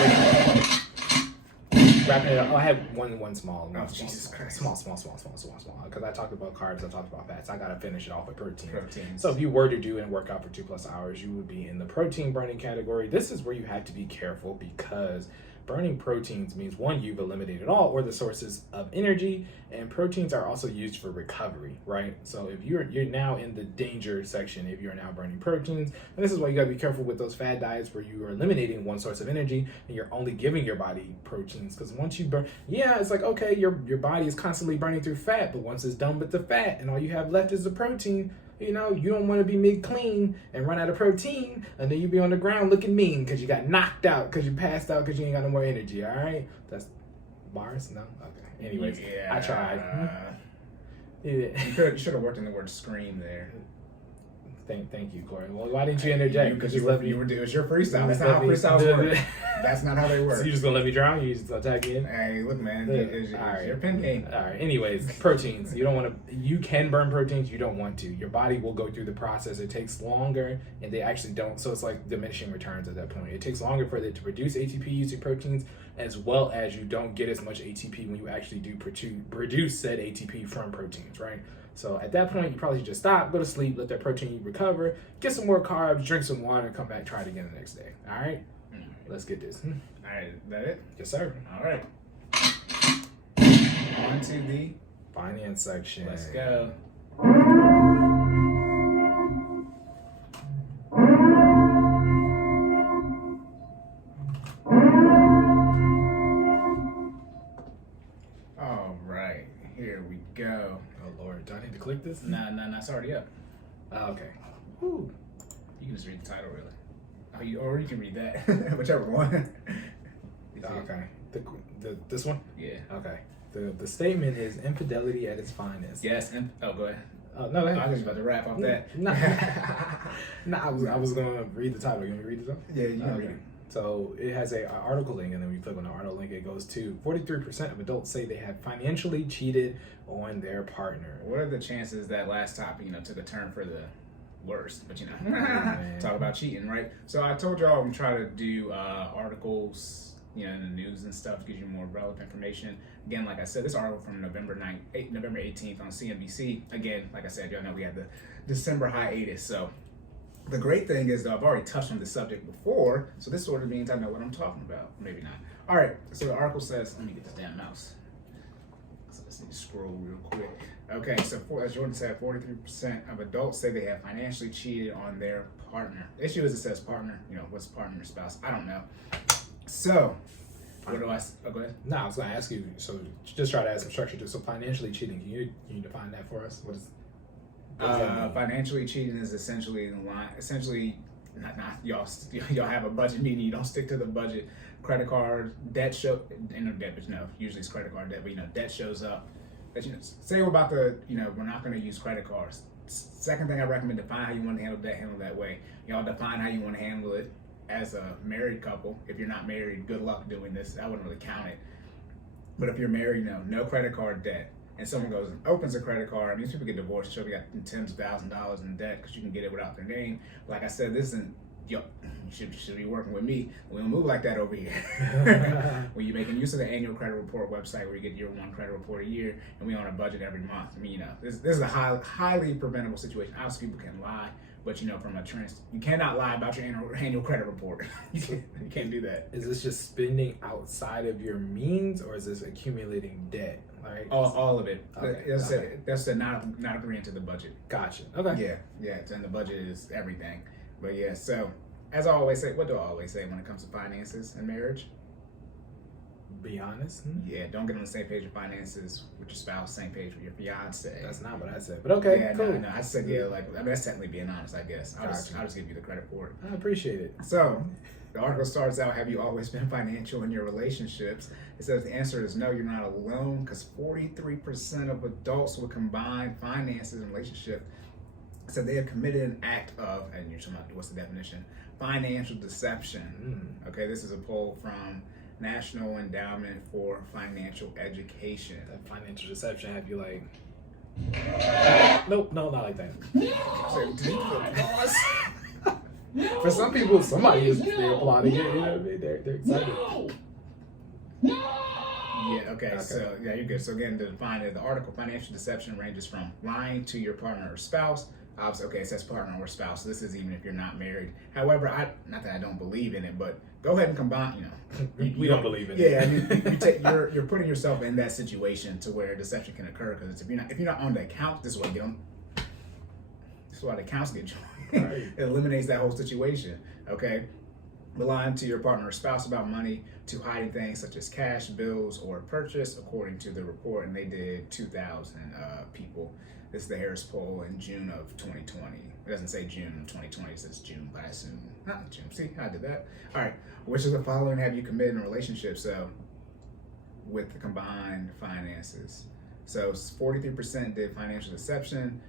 Wrapping it up. Oh, I had one small. Jesus Christ. Small. Because I talked about carbs, I talked about fats. I gotta finish it off with protein. So if you were to do and work out for 2+ hours, you would be in the protein burning category. This is where you have to be careful because burning proteins means, one, you've eliminated all or the sources of energy, and proteins are also used for recovery, right? So if you're now in the danger section if you're now burning proteins, and this is why you gotta be careful with those fad diets where you are eliminating one source of energy and you're only giving your body proteins, because once you burn, it's like, okay, your body is constantly burning through fat, but once it's done with the fat and all you have left is the protein, you don't want to be mid-clean and run out of protein, and then you be on the ground looking mean because you got knocked out, because you passed out, because you ain't got no more energy, all right? That's bars? No? Okay. Anyways, I tried. You should have worked in the word scream there. Thank you, Cory. Well, why didn't you interject? Because it was your freestyle. That's not how freestyles work. That's not how they work. So you just gonna let me drown? You just attack in? Hey, look, man. It's your pen game. All right. Anyways, proteins. You can burn proteins. You don't want to. Your body will go through the process. It takes longer, and they actually don't. So it's like diminishing returns at that point. It takes longer for it to produce ATP using proteins, as well as you don't get as much ATP when you actually do produce said ATP from proteins, right? So at that point, you probably should just stop, go to sleep, let that protein recover, get some more carbs, drink some water, and come back, try it again the next day. All right? Let's get this. All right, is that it? Yes, sir. All right. On to the finance section. Let's go. All right, here we go. Oh, Lord. Do I need to click this? Nah, it's already up. Oh, okay. Whew. You can just read the title, really. Or you can read that, whichever one. Okay. This one? Yeah. Okay. The statement is infidelity at its finest. Yes. Go ahead. Oh, no, I was about to wrap off that. No, I was going to read the title. You want me to read it up? Yeah, you can read it. So it has an article link, and then when you click on the article link, it goes to 43% of adults say they have financially cheated on their partner. What are the chances that last topic, took a turn for the worst? But talk about cheating, right? So I told y'all we try to do articles, in the news and stuff, gives you more relevant information. Again, like I said, this article from November 18th on CNBC. Again, like I said, y'all know we had the December hiatus, so The great thing is, though, I've already touched on this subject before, so this sort of means I know what I'm talking about. Maybe not. All right, so the article says, let me get this damn mouse. So let's need to scroll real quick. Okay, so as Jordan said, 43% of adults say they have financially cheated on their partner. The issue is it says partner. What's partner or spouse? I don't know. So, what do I? Oh, go ahead. No, I was going to ask you. So, just try to add some structure to. So, financially cheating. Can you define that for us? What does that mean? Financially cheating is essentially not y'all have a budget meeting, you don't stick to the budget. Credit card debt usually it's credit card debt, but debt shows up. But say we're about to, we're not going to use credit cards. Second thing I recommend, define how you want to handle that way. Y'all define how you want to handle it as a married couple. If you're not married, good luck doing this. I wouldn't really count it. But if you're married, no credit card debt. And someone goes and opens a credit card. These people get divorced. So we got tens of thousands of dollars in debt because you can get it without their name. Like I said, this isn't. You should be working with me. We don't move like that over here. When you're making use of the annual credit report website where you get your one credit report a year, and we on a budget every month. I mean, this is a highly preventable situation. Obviously, people can lie, but from a trend, you cannot lie about your annual credit report. you can't do that. Is this just spending outside of your means, or is this accumulating debt? Right? All of it. Okay. That's not agreeing to the budget. Gotcha. Okay. Yeah. And the budget is everything. But yeah, so as I always say, what do I always say when it comes to finances and marriage? Be honest. Yeah, don't get on the same page with finances with your spouse, same page with your fiance. That's not what I said, but okay, yeah, cool. No, I said that's technically being honest, I guess. I'll just give you the credit for it. I appreciate it. So, the article starts out, have you always been financial in your relationships? It says the answer is no, you're not alone, because 43% of adults with combined finances in relationship said they have committed an act of, and you're talking about, what's the definition? Financial deception. Okay, this is a poll from National Endowment for Financial Education. That financial deception have you like... Nope, no, not like that. For some people, somebody is applauding it. They're excited. Yeah, okay, so yeah, you're good. So again, to define it, the article, financial deception ranges from lying to your partner or spouse. Obviously, okay, it says partner or spouse, so this is even if you're not married. However, not that I don't believe in it, but go ahead and combine, we don't believe in it. Yeah, I mean, you're putting yourself in that situation to where deception can occur, because if you're not on the account, this is why the accounts get joined. Right. It eliminates that whole situation, okay? Lying to your partner or spouse about money, to hiding things such as cash, bills, or purchase, according to the report, and they did 2,000 people. This is the Harris poll in June of 2020. It doesn't say June of 2020, it says June, but I assume not June. See, I did that. All right, which of the following have you committed in a relationship? So, with the combined finances. So, 43% did financial deception,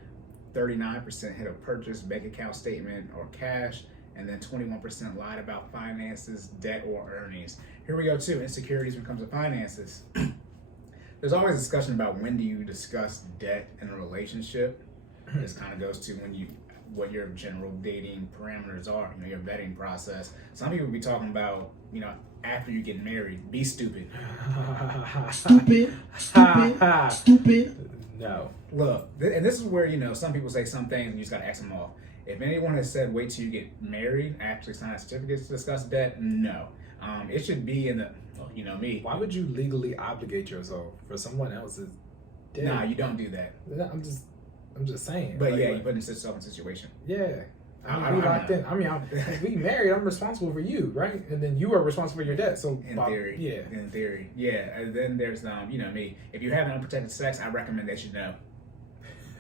39% hid a purchase, bank account statement, or cash, and then 21% lied about finances, debt, or earnings. Here we go too, insecurities when it comes to finances. There's always discussion about when do you discuss debt in a relationship. This kind of goes to what your general dating parameters are, your vetting process. Some people be talking about, after you get married, be stupid. Stupid. No. Look, and this is where, some people say some things and you just gotta X them off. If anyone has said wait till you get married, actually sign certificates to discuss debt, no. It should be in the, me. Why would you legally obligate yourself for someone else's debt? Nah, you don't do that. I'm just saying. But you put yourself in a situation. Yeah. We locked in. If we married, I'm responsible for you, right? And then you are responsible for your debt. So in theory, yeah. And then there's me. If you have unprotected sex, I recommend that you know.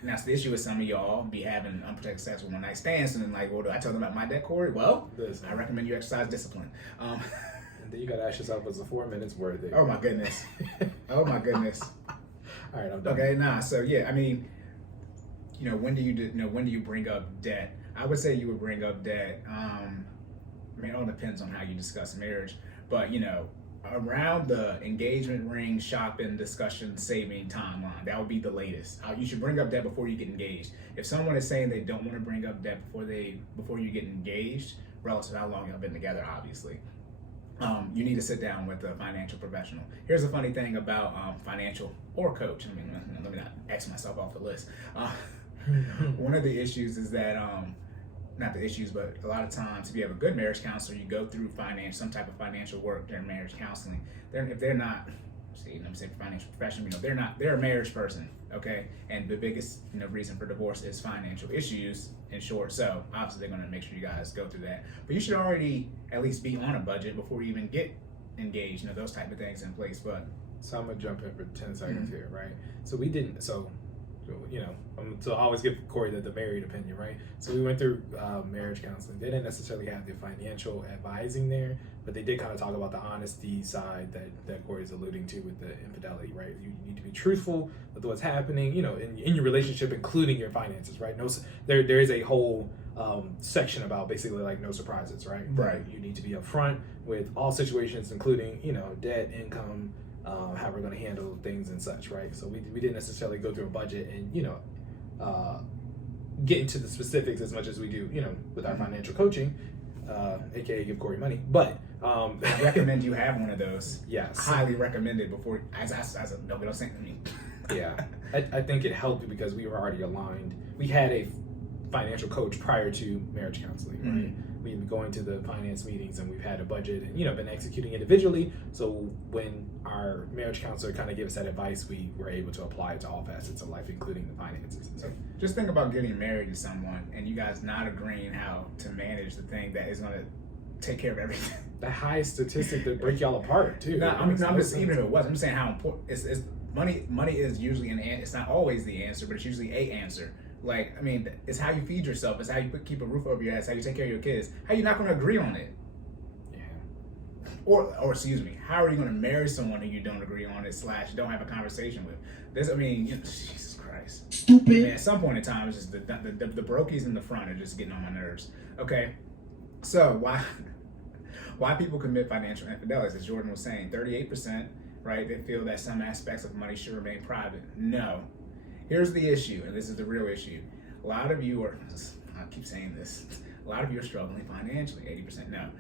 Now, the issue is some of y'all be having unprotected sex with one night stands, and then well, do I tell them about my debt, Cory? Well, listen, I recommend you exercise discipline. And then you gotta ask yourself, was the 4 minutes worth it? Oh my goodness. All right, I'm done. Okay, so yeah, I mean, when do you bring up debt? I would say you would bring up debt. It all depends on how you discuss marriage, but around the engagement ring, shopping, discussion, saving timeline, that would be the latest. You should bring up debt before you get engaged. If someone is saying they don't want to bring up debt before you get engaged, relative to how long y'all been together, obviously, you need to sit down with a financial professional. Here's the funny thing about financial or coach. Let me not X myself off the list. One of the issues is that not the issues, but a lot of times if you have a good marriage counselor, you go through some type of financial work during marriage counseling. If they're not, I'm saying financial professional, they're a marriage person, okay? And the biggest, reason for divorce is financial issues, in short. So obviously they're going to make sure you guys go through that. But you should already at least be on a budget before you even get engaged, those type of things in place. But so I'm gonna jump in for 10 seconds here, right? So we didn't. So I always give Cory the married opinion, right? So we went through marriage counseling. They didn't necessarily have the financial advising there, but they did kind of talk about the honesty side that Cory's alluding to with the infidelity, right? You need to be truthful with what's happening, in your relationship, including your finances, right? There is a whole section about basically like no surprises, right? Right. You need to be upfront with all situations, including debt, income, how we're going to handle things and such, right? So we didn't necessarily go through a budget and get into the specifics as much as we do with our financial coaching, aka give Cory money. But I recommend you have one of those. Yes, highly recommended before as a no, don't say me. Yeah, I think it helped because we were already aligned. We had a financial coach prior to marriage counseling, right? Mm-hmm. We've been going to the finance meetings and we've had a budget and been executing individually. So when our marriage counselor kind of gave us that advice, we were able to apply it to all facets of life, including the finances. So just think about getting married to someone and you guys not agreeing how to manage the thing that is going to take care of everything. The highest statistic that break y'all apart too. I'm just even if it was, I'm saying how important it's money. Money is usually it's not always the answer, but it's usually a answer. Like, it's how you feed yourself. It's how you keep a roof over your head. It's how you take care of your kids. How are you not going to agree on it? Yeah. Or excuse me, how are you going to marry someone who you don't agree on it / don't have a conversation with? Jesus Christ. Stupid. At some point in time, it's just the brokies in the front are just getting on my nerves. Okay, so why people commit financial infidelity? As Jordan was saying, 38%, right? They feel that some aspects of money should remain private. No. Here's the issue, and this is the real issue. A lot of you are, I keep saying this, a lot of you are struggling financially, 80%. No.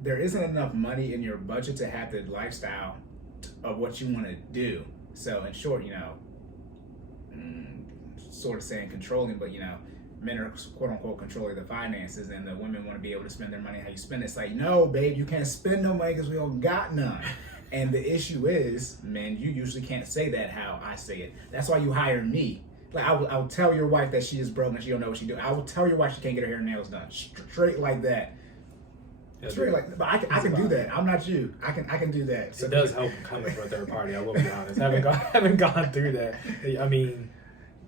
There isn't enough money in your budget to have the lifestyle of what you want to do. So in short, sort of saying controlling, but men are quote unquote controlling the finances and the women want to be able to spend their money how you spend it. It's like, no, babe, you can't spend no money because we don't got none. And the issue is, man, you usually can't say that how I say it. That's why you hire me. Like I will tell your wife that she is broke and she don't know what she's doing. I will tell your wife she can't get her hair and nails done. Straight like that. Yeah, straight like that. But I can do that. I'm not you. I can do that. So it does help coming from a third party. I will be honest. Haven't gone through that.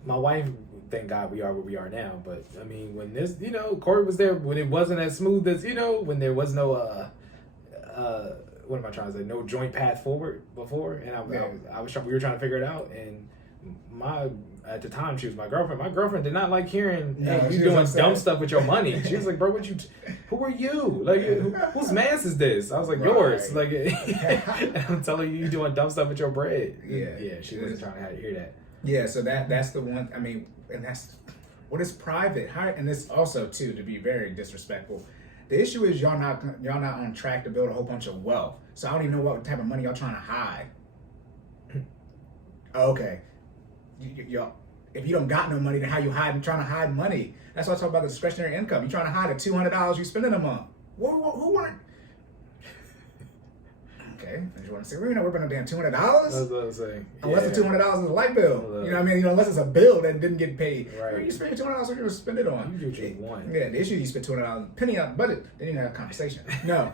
My wife, thank God we are where we are now. But when this, Cory was there when it wasn't as smooth as when there was no what am I trying to say? No joint path forward before, and we were trying to figure it out. And at the time she was my girlfriend. My girlfriend did not like hearing you doing dumb stuff with your money. She was like, "Bro, who are you? Like, whose man's is this?" I was like, "Yours." Like, I'm telling you doing dumb stuff with your bread. Yeah. She wasn't trying to hear that. Yeah, so that's the one. And that's what is private. And this also too, to be very disrespectful. The issue is y'all not on track to build a whole bunch of wealth. So I don't even know what type of money y'all trying to hide. Okay, y'all. If you don't got no money, then how you trying to hide money? That's why I talk about the discretionary income. You trying to hide the $200 you spend in a month. Who want? Okay, you want to say we're not working on damn $200? That's what I'm saying. Unless the $200 is a light bill, unless it's a bill that didn't get paid. Right. Where you spend your $200, what you gonna spend it on? You do what you want. Yeah, the issue you spend $200 penny out of the budget, then you have a conversation. No.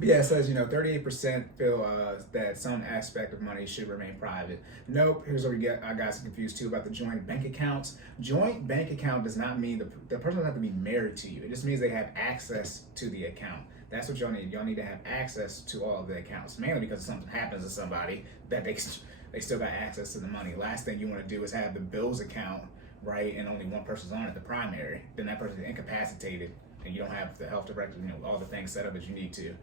But yeah, it says 38% feel that some aspect of money should remain private. Nope. Here's where I got confused too about the joint bank accounts. Joint bank account does not mean the person doesn't have to be married to you. It just means they have access to the account. That's what y'all need. Y'all need to have access to all of the accounts, mainly because if something happens to somebody that they still got access to the money. Last thing you want to do is have the bills account, right, and only one person's on it, the primary. Then that person's incapacitated, and you don't have the health director, all the things set up as you need to.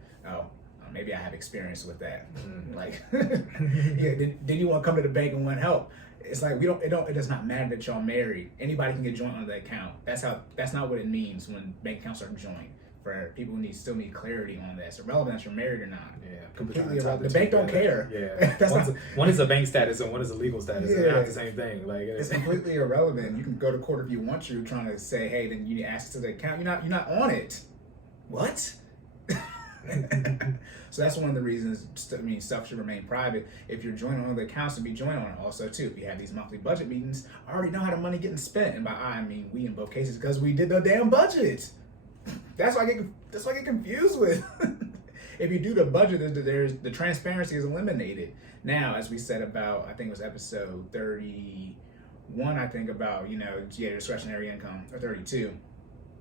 Maybe I have experience with that. Like, then you want to come to the bank and want help. It's like it does not matter that y'all married. Anybody can get joint on the account. That's not what it means when bank accounts are joint. for people who still need clarity on this. Irrelevant if you're married or not. Yeah, Completely irrelevant. The bank don't care. Yeah, one is a bank status and one is a legal status. Yeah. They're not the same thing. Like it's completely irrelevant. You can go to court if you want to, trying to say, hey, then you need access to the account. You're not on it. What? So that's one of the reasons. Stuff should remain private. If you're joining on the accounts, to be joined on it. Also, too, if you have these monthly budget meetings, I already know how the money getting spent, and by I mean we in both cases because we did the damn budget. That's what I get confused with. If you do the budget, there's the transparency is eliminated. Now, as we said about, I think it was episode 31, I think about, discretionary income, or 32,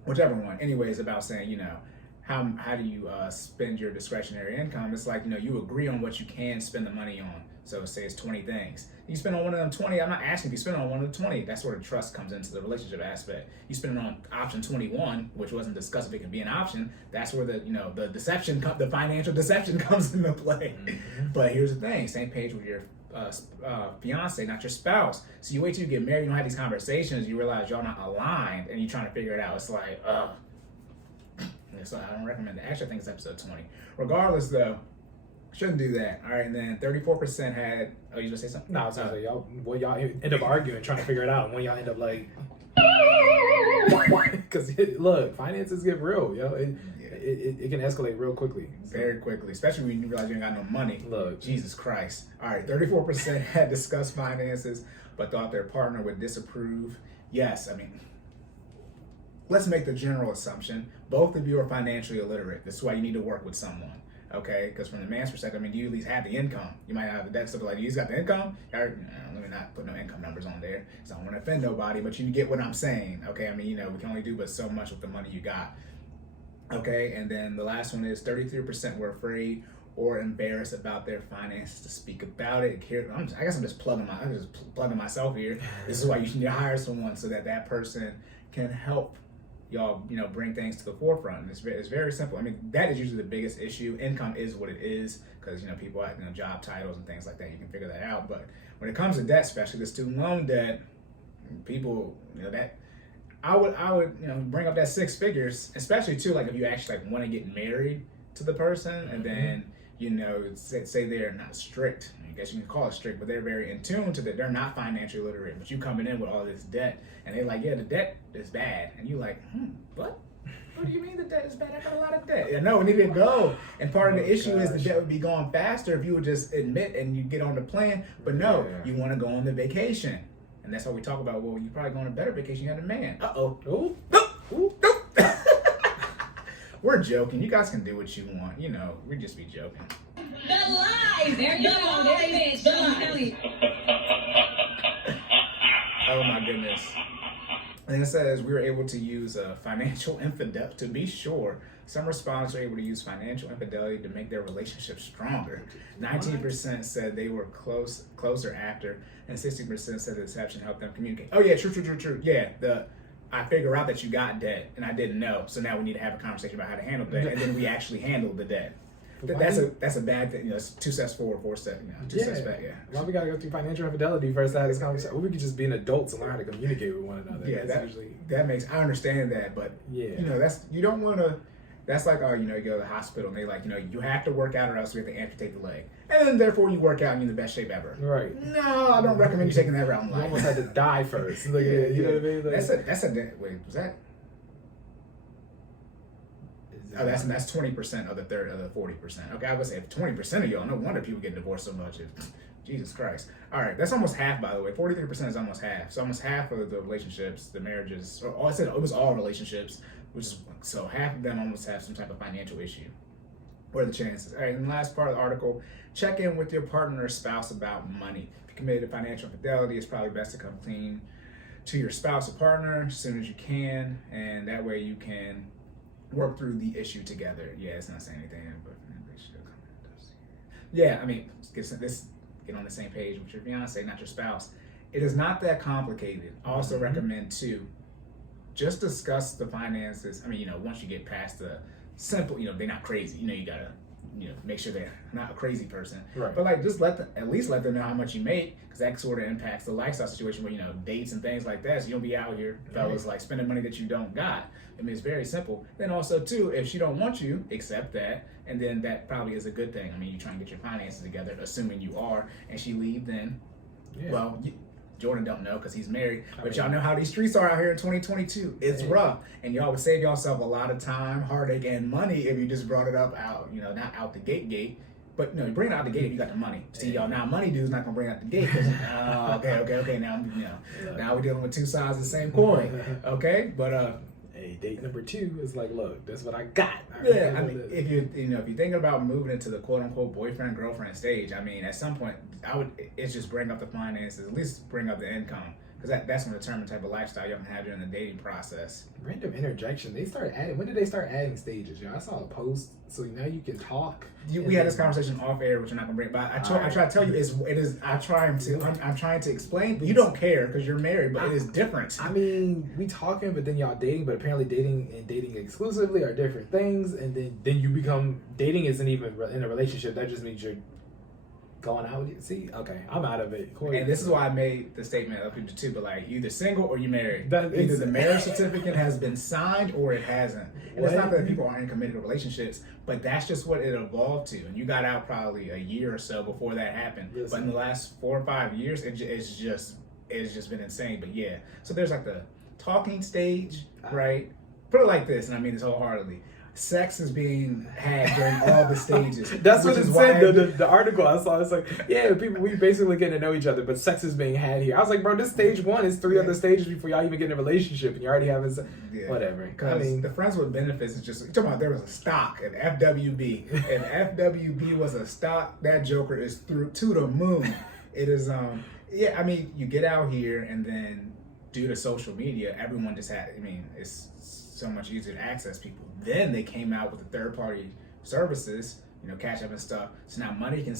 whichever one. Anyways, about saying, how do you spend your discretionary income? It's like, you agree on what you can spend the money on. So say it's 20 things. You spend on one of them 20. I'm not asking if you spend on one of the 20. That's where the trust comes into the relationship aspect. You spend it on option 21, which wasn't discussed if it can be an option. That's where the deception, the financial deception comes into play. Mm-hmm. But here's the thing: same page with your fiance, not your spouse. So you wait till you get married, you don't have these conversations, you realize y'all not aligned, and you're trying to figure it out. It's like, so I don't recommend that. Actually, I think it's episode 20. Regardless, though. Shouldn't do that. All right, and then 34% had. Oh, you gonna say something? No, I was gonna say y'all end up arguing, trying to figure it out, and when y'all end up like, because look, finances get real, yo. It can escalate real quickly, very quickly, especially when you realize you ain't got no money. Look, Jesus Christ. All right, 34% had discussed finances, but thought their partner would disapprove. Yes, let's make the general assumption: both of you are financially illiterate. This is why you need to work with someone. Okay, because from the man's perspective, do you at least have the income? You might have the debt stuff like, he's got the income. Let me not put no income numbers on there because I don't want to offend nobody, but you get what I'm saying. Okay, we can only do but so much with the money you got. Okay, and then the last one is 33% were afraid or embarrassed about their finances to speak about it. I guess I'm just plugging myself here. This is why you need to hire someone so that person can help y'all, bring things to the forefront. And it's very simple. That is usually the biggest issue. Income is what it is because, people have, job titles and things like that. You can figure that out. But when it comes to debt, especially the student loan debt, people, that I would, bring up that 6 figures, especially too, like if you actually want to get married to the person and then, say they're not strict. I guess you can call it strict, but they're very in tune to that. They're not financially literate, but you coming in with all this debt, and they're like, yeah, the debt is bad, and you like, what? What do you mean the debt is bad? I got a lot of debt. Yeah, no, it needed to go. And part of the issue is the debt would be going faster if you would just admit and you get on the plan. But no, you want to go on the vacation, and that's why we talk about. Well, you probably go on a better vacation. You had a man. Ooh. We're joking. You guys can do what you want. We just be joking. The lies. There you go. There it is. The lies. Oh my goodness. And it says we were able to use financial infidelity. To be sure, some respondents were able to use financial infidelity to make their relationship stronger. 19% said they were closer after, and 60% said the deception helped them communicate. Oh yeah, true. Yeah, I figure out that you got debt and I didn't know, so now we need to have a conversation about how to handle debt, and then we actually handle the debt. That's a bad thing. It's 2 steps forward, 4 steps. 2 steps back. Yeah. Why we gotta go through financial infidelity first to have this conversation? We could just be an adults and learn how to communicate with one another. Yeah, that makes. I understand that, but that's you don't want to. That's like, you go to the hospital and they like, you have to work out or else we have to amputate the leg, and then therefore you work out and you're in the best shape ever. Right. No, I don't recommend you taking that route in life. You almost had to die first. Like, you know what I mean? Like, that's a wait. Was that? Oh, that's 20% of the 40%. Okay, I would say 20% of y'all. No wonder people get divorced so much. Jesus Christ. All right, that's almost half, by the way. 43% is almost half. So almost half of the relationships, the marriages, I said it was all relationships, which is so half of them almost have some type of financial issue. What are the chances? All right, and the last part of the article: check in with your partner or spouse about money. If you're committed to financial infidelity, it's probably best to come clean to your spouse or partner as soon as you can, and that way you can work through the issue together. Yeah, it's not saying anything, but yeah, get on the same page with your fiance, not your spouse. It is not that complicated. I also recommend too, just discuss the finances. Once you get past the simple, they're not crazy. You gotta make sure they're not a crazy person. Right. But like, just at least let them know how much you make, because that sort of impacts the lifestyle situation where dates and things like that. So you don't be out here, fellas, like spending money that you don't got. I mean, it's very simple. Then also too, if she don't want you, accept that, and then that probably is a good thing. I mean, you try and get your finances together, assuming you are, and she leave, then well. Jordan don't know because he's married, but y'all know how these streets are out here in 2022. It's rough, and y'all would save yourself a lot of time, heartache, and money if you just brought it up out, not out the gate. But no, you bring it out the gate if you got the money. See, y'all now money dude's not gonna bring it out the gate. Okay. Now we're dealing with two sides of the same coin. Okay, but hey, date number 2 is like, look, that's what I got. Yeah, I mean, if you're thinking about moving into the quote unquote boyfriend girlfriend stage, I mean, at some point, it's just bring up the finances, at least bring up the income, because that's going to determine the type of lifestyle you're going to have during the dating process. Random interjection. When did they start adding stages? I saw a post, so now you can talk. We had this conversation off air, which you're not going to bring. But I try to tell you, I'm trying to explain. You don't care because you're married, but it is different. I mean, we talking, but then y'all dating. But apparently, dating and dating exclusively are different things. And then you become dating isn't even in a relationship. That just means you're going out with you. See, okay, I'm out of it. Cory. And this is why I made the statement up into 2, but like, either single or you married. Either the marriage certificate has been signed or it hasn't. And it's not that people aren't in committed relationships, but that's just what it evolved to. And you got out probably a year or so before that happened. Listen. But in the last 4 or 5 years, it's just been insane. But yeah, so there's like the talking stage, right? Put it like this, and I mean this wholeheartedly. Sex is being had during all the stages. That's what it said. The article I saw, it's like, we basically getting to know each other, but sex is being had here. I was like, bro, this stage 1 is 3 other stages before y'all even get in a relationship, and you already have whatever. I mean, the friends with benefits is just, you're talking about there was a stock at FWB. If FWB was a stock, that joker is through to the moon. It is, I mean, you get out here, and then due to social media, everyone just it's so much easier to access people. Then they came out with the third-party services, Cash App and stuff. So now money can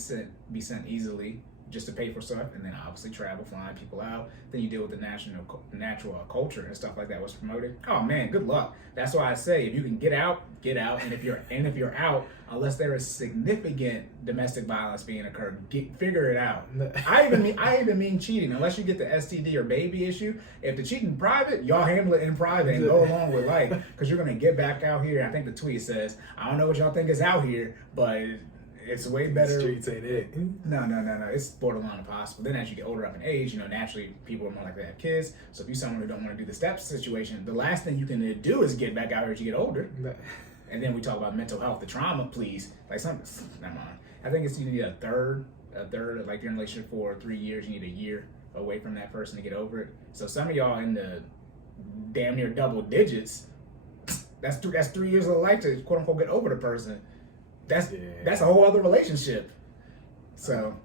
be sent easily just to pay for stuff, and then obviously travel, flying people out. Then you deal with the natural culture and stuff like that was promoted. Oh man, good luck. That's why I say if you can get out, and if you're out, unless there is significant domestic violence being occurred, figure it out. I even mean cheating. Unless you get the STD or baby issue, if the cheating private, y'all handle it in private and go along with life, because you're gonna get back out here. I think the tweet says, I don't know what y'all think is out here, but it's way better. Streets ain't it. No. It's borderline impossible. Then as you get older up in age, naturally people are more likely to have kids. So if you're someone who don't want to do the steps situation, the last thing you can do is get back out here as you get older. And then we talk about mental health, the trauma, please. Like never mind. I think you need a third, like you're in a relationship for 3 years, you need a year away from that person to get over it. So some of y'all in the damn near double digits, that's 3 years of life to quote unquote get over the person. That's a whole other relationship. So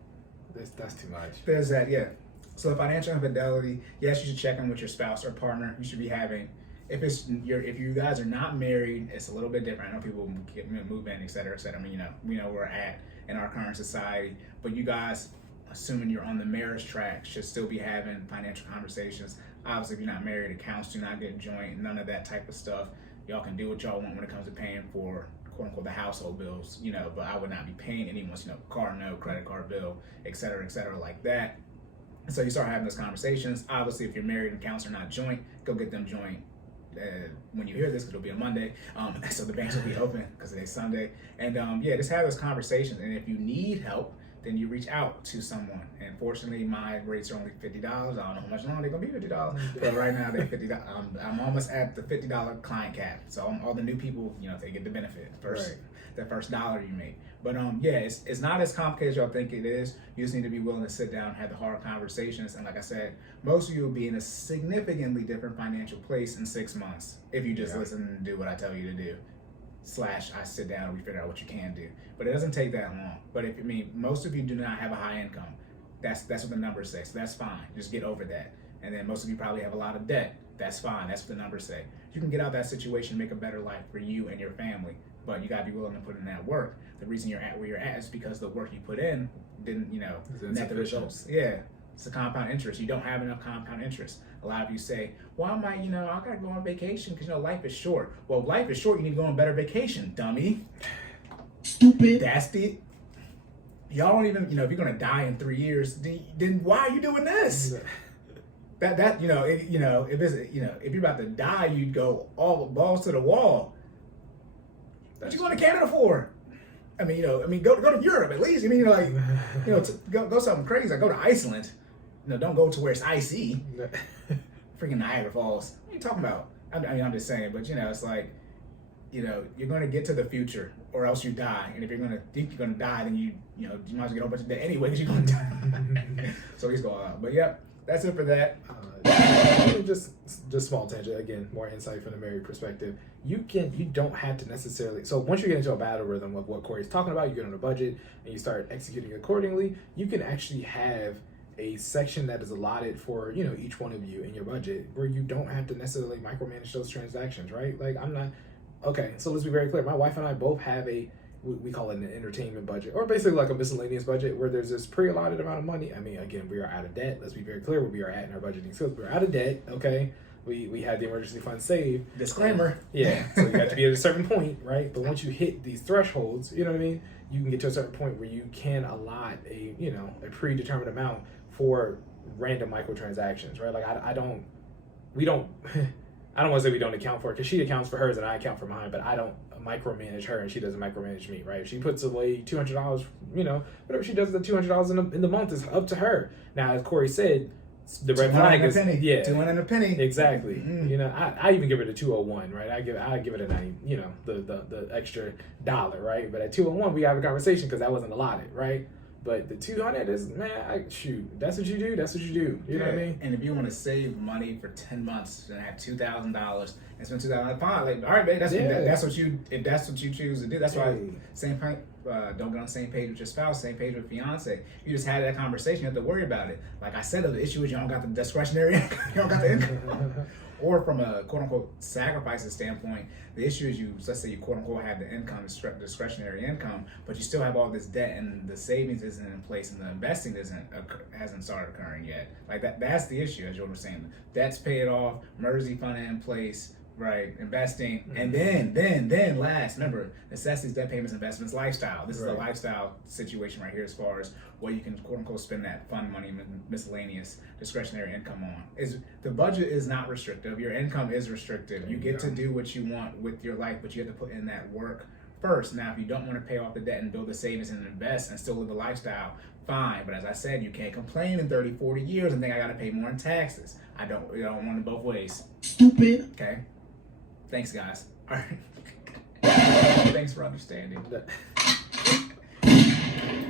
that's too much. There's that, yeah. So financial infidelity, yes, you should check in with your spouse or partner. You should be having, if you guys are not married, it's a little bit different. I know people move in, et cetera, et cetera. I mean, we know where we're at in our current society, but you guys, assuming you're on the marriage track, should still be having financial conversations. Obviously, if you're not married, accounts do not get joint, none of that type of stuff. Y'all can do what y'all want when it comes to paying for quote unquote the household bills, but I would not be paying anyone's, car note, credit card bill, et cetera, like that. And so you start having those conversations. Obviously, if you're married and accounts are not joint, go get them joint. When you hear this, because it'll be a Monday, so the banks will be open because today's Sunday. And just have those conversations. And if you need help, then you reach out to someone. And fortunately, my rates are only $50. I don't know how much longer they're gonna be $50, but right now they're $50. I'm almost at the $50 client cap. So all the new people, they get the benefit first. Right. The first dollar you make. But it's not as complicated as y'all think it is. You just need to be willing to sit down and have the hard conversations. And like I said, most of you will be in a significantly different financial place in 6 months if you just listen and do what I tell you to do. I sit down and we figure out what you can do. But it doesn't take that long. But most of you do not have a high income. That's what the numbers say. So that's fine. Just get over that. And then most of you probably have a lot of debt. That's fine. That's what the numbers say. You can get out that situation, make a better life for you and your family. But you gotta be willing to put in that work. The reason you're at where you're at is because the work you put in didn't, net the results. Yeah. It's a compound interest. You don't have enough compound interest. A lot of you say, well, I gotta go on vacation because life is short. Well, life is short, you need to go on better vacation, dummy. Stupid. That's the. Y'all don't even, if you're gonna die in 3 years, then why are you doing this? That if if you're about to die, you'd go all balls to the wall. What you going to Canada for? Go to Europe at least. Go something crazy. Like go to Iceland. Don't go to where it's icy. Freaking Niagara Falls. What are you talking about? I'm just saying, but it's like, you're going to get to the future, or else you die. And if you're going to think you're going to die, then you might as well get a whole bunch of debt anyway, because you're going to die. So he's going out. But yep, that's it for that. Just small tangent again, more insight from the married perspective. You don't have to necessarily. So once you get into a battle rhythm of what Corey's talking about, you get on a budget and you start executing accordingly. You can actually have a section that is allotted for each one of you in your budget, where you don't have to necessarily micromanage those transactions, right? Like I'm not. Okay, so let's be very clear. My wife and I both have we call it an entertainment budget, or basically like a miscellaneous budget, where there's this pre-allotted amount of money. Again, we are out of debt. Let's be very clear where we are at in our budgeting skills. We're out of debt, okay? We had the emergency fund saved. Disclaimer. Yeah, so you have to be at a certain point, right? But once you hit these thresholds, you know what I mean? You can get to a certain point where you can allot a predetermined amount for random microtransactions, right? Like I don't want to say we don't account for it, because she accounts for hers and I account for mine, but I don't micromanage her and she doesn't micromanage me, right? If she puts away $200, whatever she does with the $200 in the month is up to her. Now, as Corey said, the red flag is yeah, 200 a penny. Exactly. Mm-hmm. I even give it a 201, right? I give it a 90, the extra $1, right? But at 201 we have a conversation because that wasn't allotted, right? But the 200 is, that's what you do. That's what you do. You know what I mean? And if you want to save money for 10 months and have $2,000 and spend $2,000, fine. Like, all right, babe, that's what you choose to do. That's why don't get on the same page with your spouse, same page with fiance. You just had that conversation. You have to worry about it. Like I said, the issue is you don't got the discretionary income. You don't got the income. Or from a quote unquote sacrifices standpoint, the issue is let's say you quote unquote have the income, discretionary income, but you still have all this debt and the savings isn't in place and the investing hasn't started occurring yet. Like that's the issue, as Jordan was saying. Debt's paid off, emergency fund in place, right? Investing, and then last, remember, necessities, debt payments, investments, lifestyle. This is a lifestyle situation right here, as far as what you can quote unquote spend that fund money, miscellaneous discretionary income on. The budget is not restrictive. Your income is restrictive. You get to do what you want with your life, but you have to put in that work first. Now, if you don't want to pay off the debt and build the savings and invest and still live a lifestyle, fine. But as I said, you can't complain in 30, 40 years and think I got to pay more in taxes. I don't want it both ways. Stupid. Okay. Thanks, guys. All right. Thanks for understanding.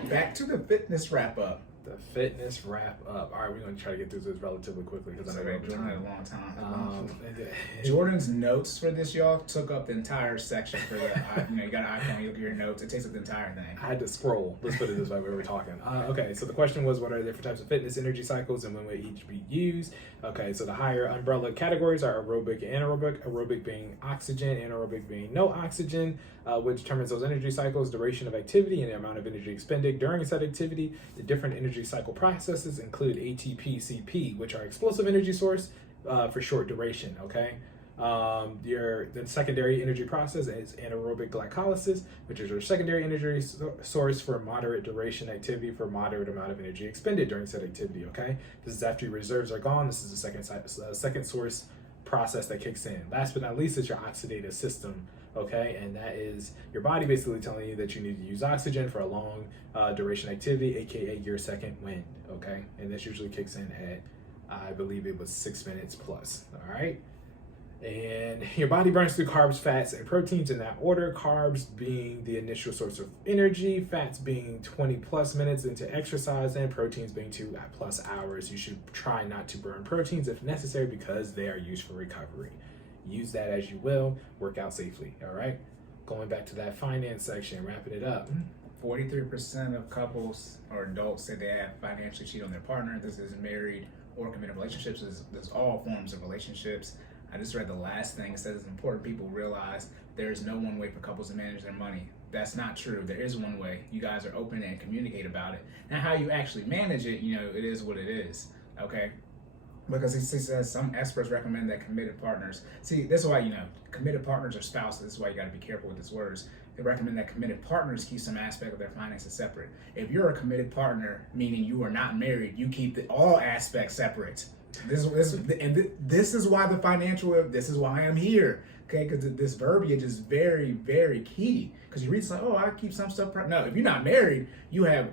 Back to the fitness wrap up. The fitness wrap up. All right, we're going to try to get through this relatively quickly because I know Jordan had a long time. Jordan's notes for this, y'all, took up the entire section for the. You got an iPhone, you look at your notes, it takes up the entire thing. I had to scroll. Let's put it this way. We were talking. Okay, so the question was, what are the different types of fitness energy cycles and when will each be used? Okay, so the higher umbrella categories are aerobic and anaerobic. Aerobic being oxygen, anaerobic being no oxygen, which determines those energy cycles, duration of activity, and the amount of energy expended during said activity. The different energy cycle processes include ATP, CP, which are explosive energy source for short duration. Okay, the secondary energy process is anaerobic glycolysis, which is your secondary energy source for moderate duration activity for moderate amount of energy expended during said activity. Okay, this is after your reserves are gone. This is the second source process that kicks in. Last but not least is your oxidative system. Okay, and that is your body basically telling you that you need to use oxygen for a long duration activity, aka your second wind. Okay, and this usually kicks in at, I believe it was 6 minutes plus. All right, and your body burns through carbs, fats, and proteins in that order. Carbs being the initial source of energy, fats being 20 plus minutes into exercise, and proteins being 2 plus hours. You should try not to burn proteins if necessary because they are used for recovery. Use that as you will, work out safely. All right, going back to that finance section, wrapping it up. 43% of couples or adults say they have financially cheated on their partner. This is married or committed relationships. There's all forms of relationships. I just read the last thing. It says it's important people realize there is no one way for couples to manage their money. That's not true. There is one way. You guys are open and communicate about it. Now, how you actually manage it, it is what it is. Okay. Because he says some experts recommend that committed partners. See, this is why, committed partners or spouses, this is why you got to be careful with these words. they recommend that committed partners keep some aspect of their finances separate. If you're a committed partner, meaning you are not married, you keep all aspects separate. This is why this is why I'm here. Okay, because this verbiage is very, very key. Because you read it's like, oh, I keep some stuff private. No, if you're not married, you have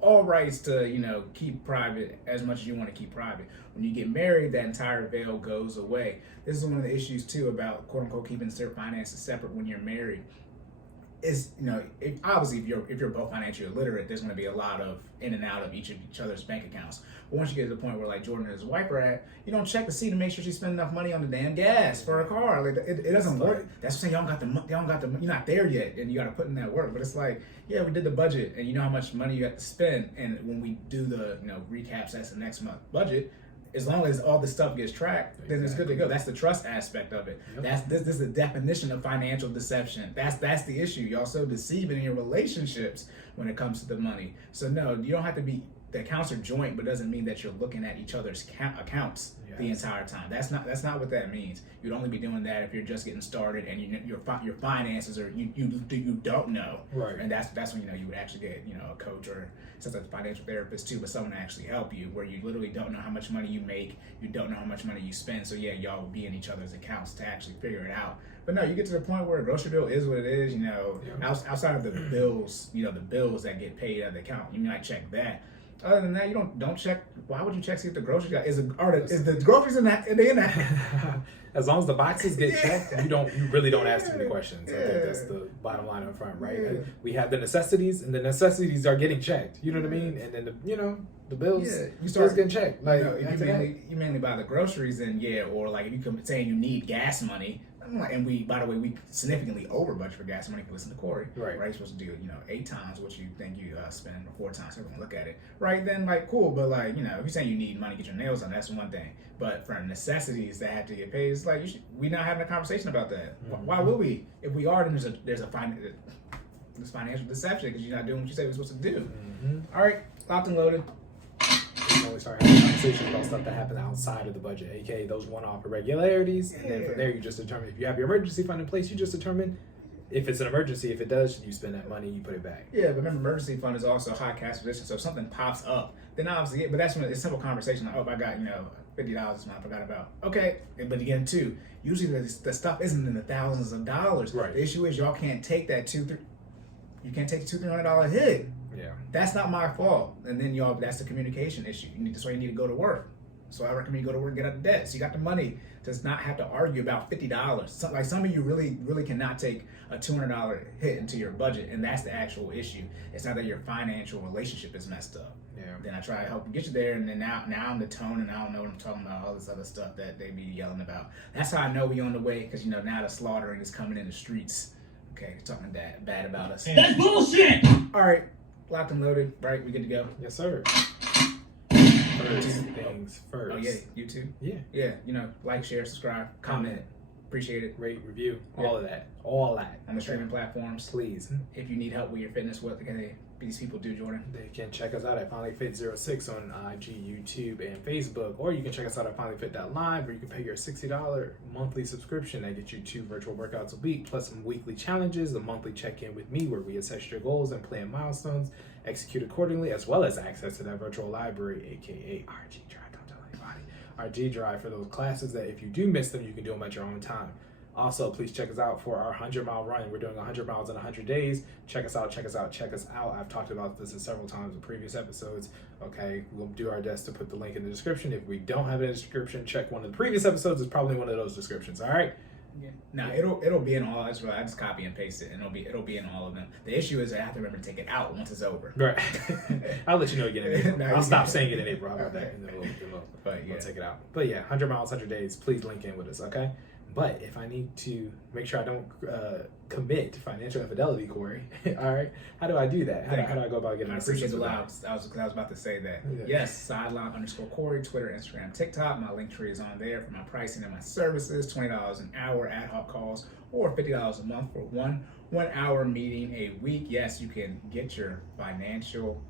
all rights to, keep private as much as you want to keep private. When you get married, that entire veil goes away. This is one of the issues too about quote unquote keeping their finances separate when you're married. Is obviously if you're both financially illiterate, there's going to be a lot of in and out of each other's bank accounts. But once you get to the point where like Jordan and his wife are at, you don't check to see to make sure she's spending enough money on the damn gas for a car. Like it doesn't work. That's what I'm saying. Y'all don't got the you're not there yet, and you got to put in that work. But it's like, yeah, we did the budget, and you know how much money you have to spend, and when we do the recaps, that's the next month budget. As long as all this stuff gets tracked, then it's good to go. That's the trust aspect of it. Yep. This is the definition of financial deception. That's the issue. You're also deceiving in your relationships when it comes to the money. So no, you don't have to be. The accounts are joint, but doesn't mean that you're looking at each other's accounts the entire time. That's not what that means. You'd only be doing that if you're just getting started and your finances are you don't know. Right. And that's when you would actually get a coach or such a financial therapist too, but someone to actually help you, where you literally don't know how much money you make, you don't know how much money you spend. So yeah, y'all will be in each other's accounts to actually figure it out. But no, you get to the point where a grocery bill is what it is. Outside of the bills, the bills that get paid out of the account, you might check that. Other than that, you don't check. Why would you check see if the grocery is the groceries in that? As long as the boxes get checked, you really don't ask too many questions. I think that's the bottom line up front, right? Yeah. We have the necessities, and the necessities are getting checked. You know what I mean? And then the bills, you start getting checked. Like if you mainly buy the groceries, then or like if you come saying you need gas money. And we significantly over budget for gas money if you listen to Cory. Right. You're supposed to do 8 times what you think you spend, or 4 times. Everyone look at it. Right. Then cool, but if you're saying you need money to get your nails done, that's one thing. But for necessities that have to get paid, it's like we're not having a conversation about that. Mm-hmm. Why would we? If we are, then there's financial deception because you're not doing what you say we're supposed to do. Mm-hmm. All right, locked and loaded. We start having conversations about stuff that happen outside of the budget, aka those one-off irregularities, and then from there you just determine if you have your emergency fund in place. You just determine if it's an emergency. If it does, you spend that money, you put it back. Yeah, but remember, emergency fund is also high cash position. So if something pops up, then obviously, but that's when it's a simple conversation. Like, I got $50 this month, I forgot about. Okay, but again, too, usually the stuff isn't in the thousands of dollars. Right. The issue is y'all can't take that you can't take the $200-300 hit. Yeah. That's not my fault. And then that's the communication issue. That's why you need to go to work. So I recommend you go to work and get out of debt. So you got the money to not have to argue about $50. Some of you really, really cannot take a $200 hit into your budget, and that's the actual issue. It's not that your financial relationship is messed up. Yeah. Then I try to help get you there, and then now I'm the tone, and I don't know what I'm talking about, all this other stuff that they be yelling about. That's how I know we on the way, because now the slaughtering is coming in the streets. Okay, talking bad about us. That's bullshit! All right. Locked and loaded, right? We good to go? Yes, sir. First things first. Oh, yeah. YouTube? Yeah. Yeah. Like, share, subscribe, comment. Appreciate it. Rate, review, all of that. All that. On the streaming platforms. Please. If you need help with your fitness, what can these people do, Jordan? They can check us out at FinallyFit06 on IG, YouTube, and Facebook. Or you can check us out at FinallyFit.live, where you can pay your $60 monthly subscription. That gets you 2 virtual workouts a week, plus some weekly challenges, a monthly check-in with me, where we assess your goals and plan milestones, execute accordingly, as well as access to that virtual library, aka RG Drive. Don't tell anybody. RG Drive for those classes that if you do miss them, you can do them at your own time. Also, please check us out for our 100-mile run. We're doing 100 miles in 100 days. Check us out, check us out, check us out. I've talked about this several times in previous episodes. Okay, we'll do our best to put the link in the description. If we don't have it in the description, check one of the previous episodes. It's probably one of those descriptions, all right? Yeah. No, it'll be in all. That's right. I just copy and paste it, and it'll be in all of them. The issue is I have to remember to take it out once it's over. Right. I'll let you know again in April. I'll stop saying it in April. How about that? And then we'll take it out. But yeah, 100 miles, 100 days. Please link in with us, okay? But if I need to make sure I don't commit to financial infidelity, Cory, all right, how do I do that? How do I go about getting? I appreciate the loud. I was about to say that. Yeah. Yes, sideline_Cory, Twitter, Instagram, TikTok. My link tree is on there for my pricing and my services. $20 an hour ad hoc calls, or $50 a month for one hour meeting a week. Yes, you can get your financial,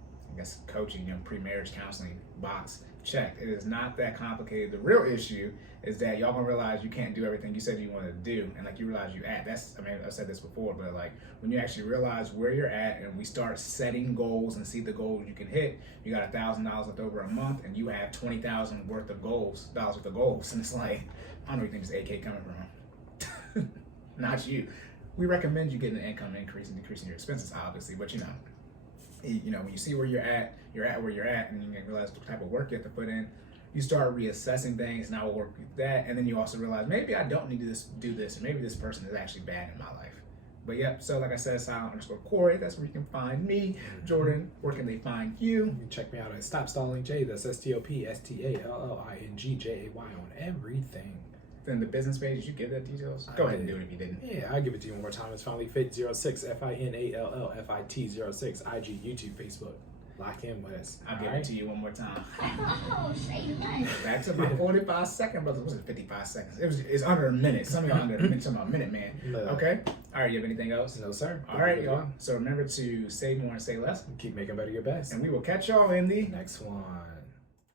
coaching, pre-marriage counseling box checked. It is not that complicated. The real issue is that y'all gonna realize you can't do everything you said you wanted to do, and like you realize you at. I've said this before, but like when you actually realize where you're at, and we start setting goals and see the goals you can hit. You got $1,000 left over a month, and you have $20,000 worth of goals, and it's like, I don't know where you think this AK coming from. Not you. We recommend you getting an income increase and decreasing your expenses, obviously, but you know, when you see where you're at where you're at, and you realize the type of work you have to put in, you start reassessing things, and I will work with that, and then you also realize maybe I don't need to do this, or maybe this person is actually bad in my life. But yep, so like I said, Silent_Cory, that's where you can find me. Jordan, where can they find you? You can check me out at Stop Stalling J, that's StopStallingJay on everything. Then the business page, did you give that details? Go ahead and do it if you didn't. Yeah, I'll give it to you one more time. It's FinallyFit06, FINALLFIT06, IG, YouTube, Facebook. Lock in with us. I'll give it to you one more time. Oh, say less. Back to my 45 second, brother. Was it 55 seconds? It's under a minute. Some of y'all under a minute. Talking about a minute, man. No. Okay. All right. You have anything else? No, sir. All right, y'all. So remember to say more and say less. Keep making better your best. And we will catch y'all in the next one.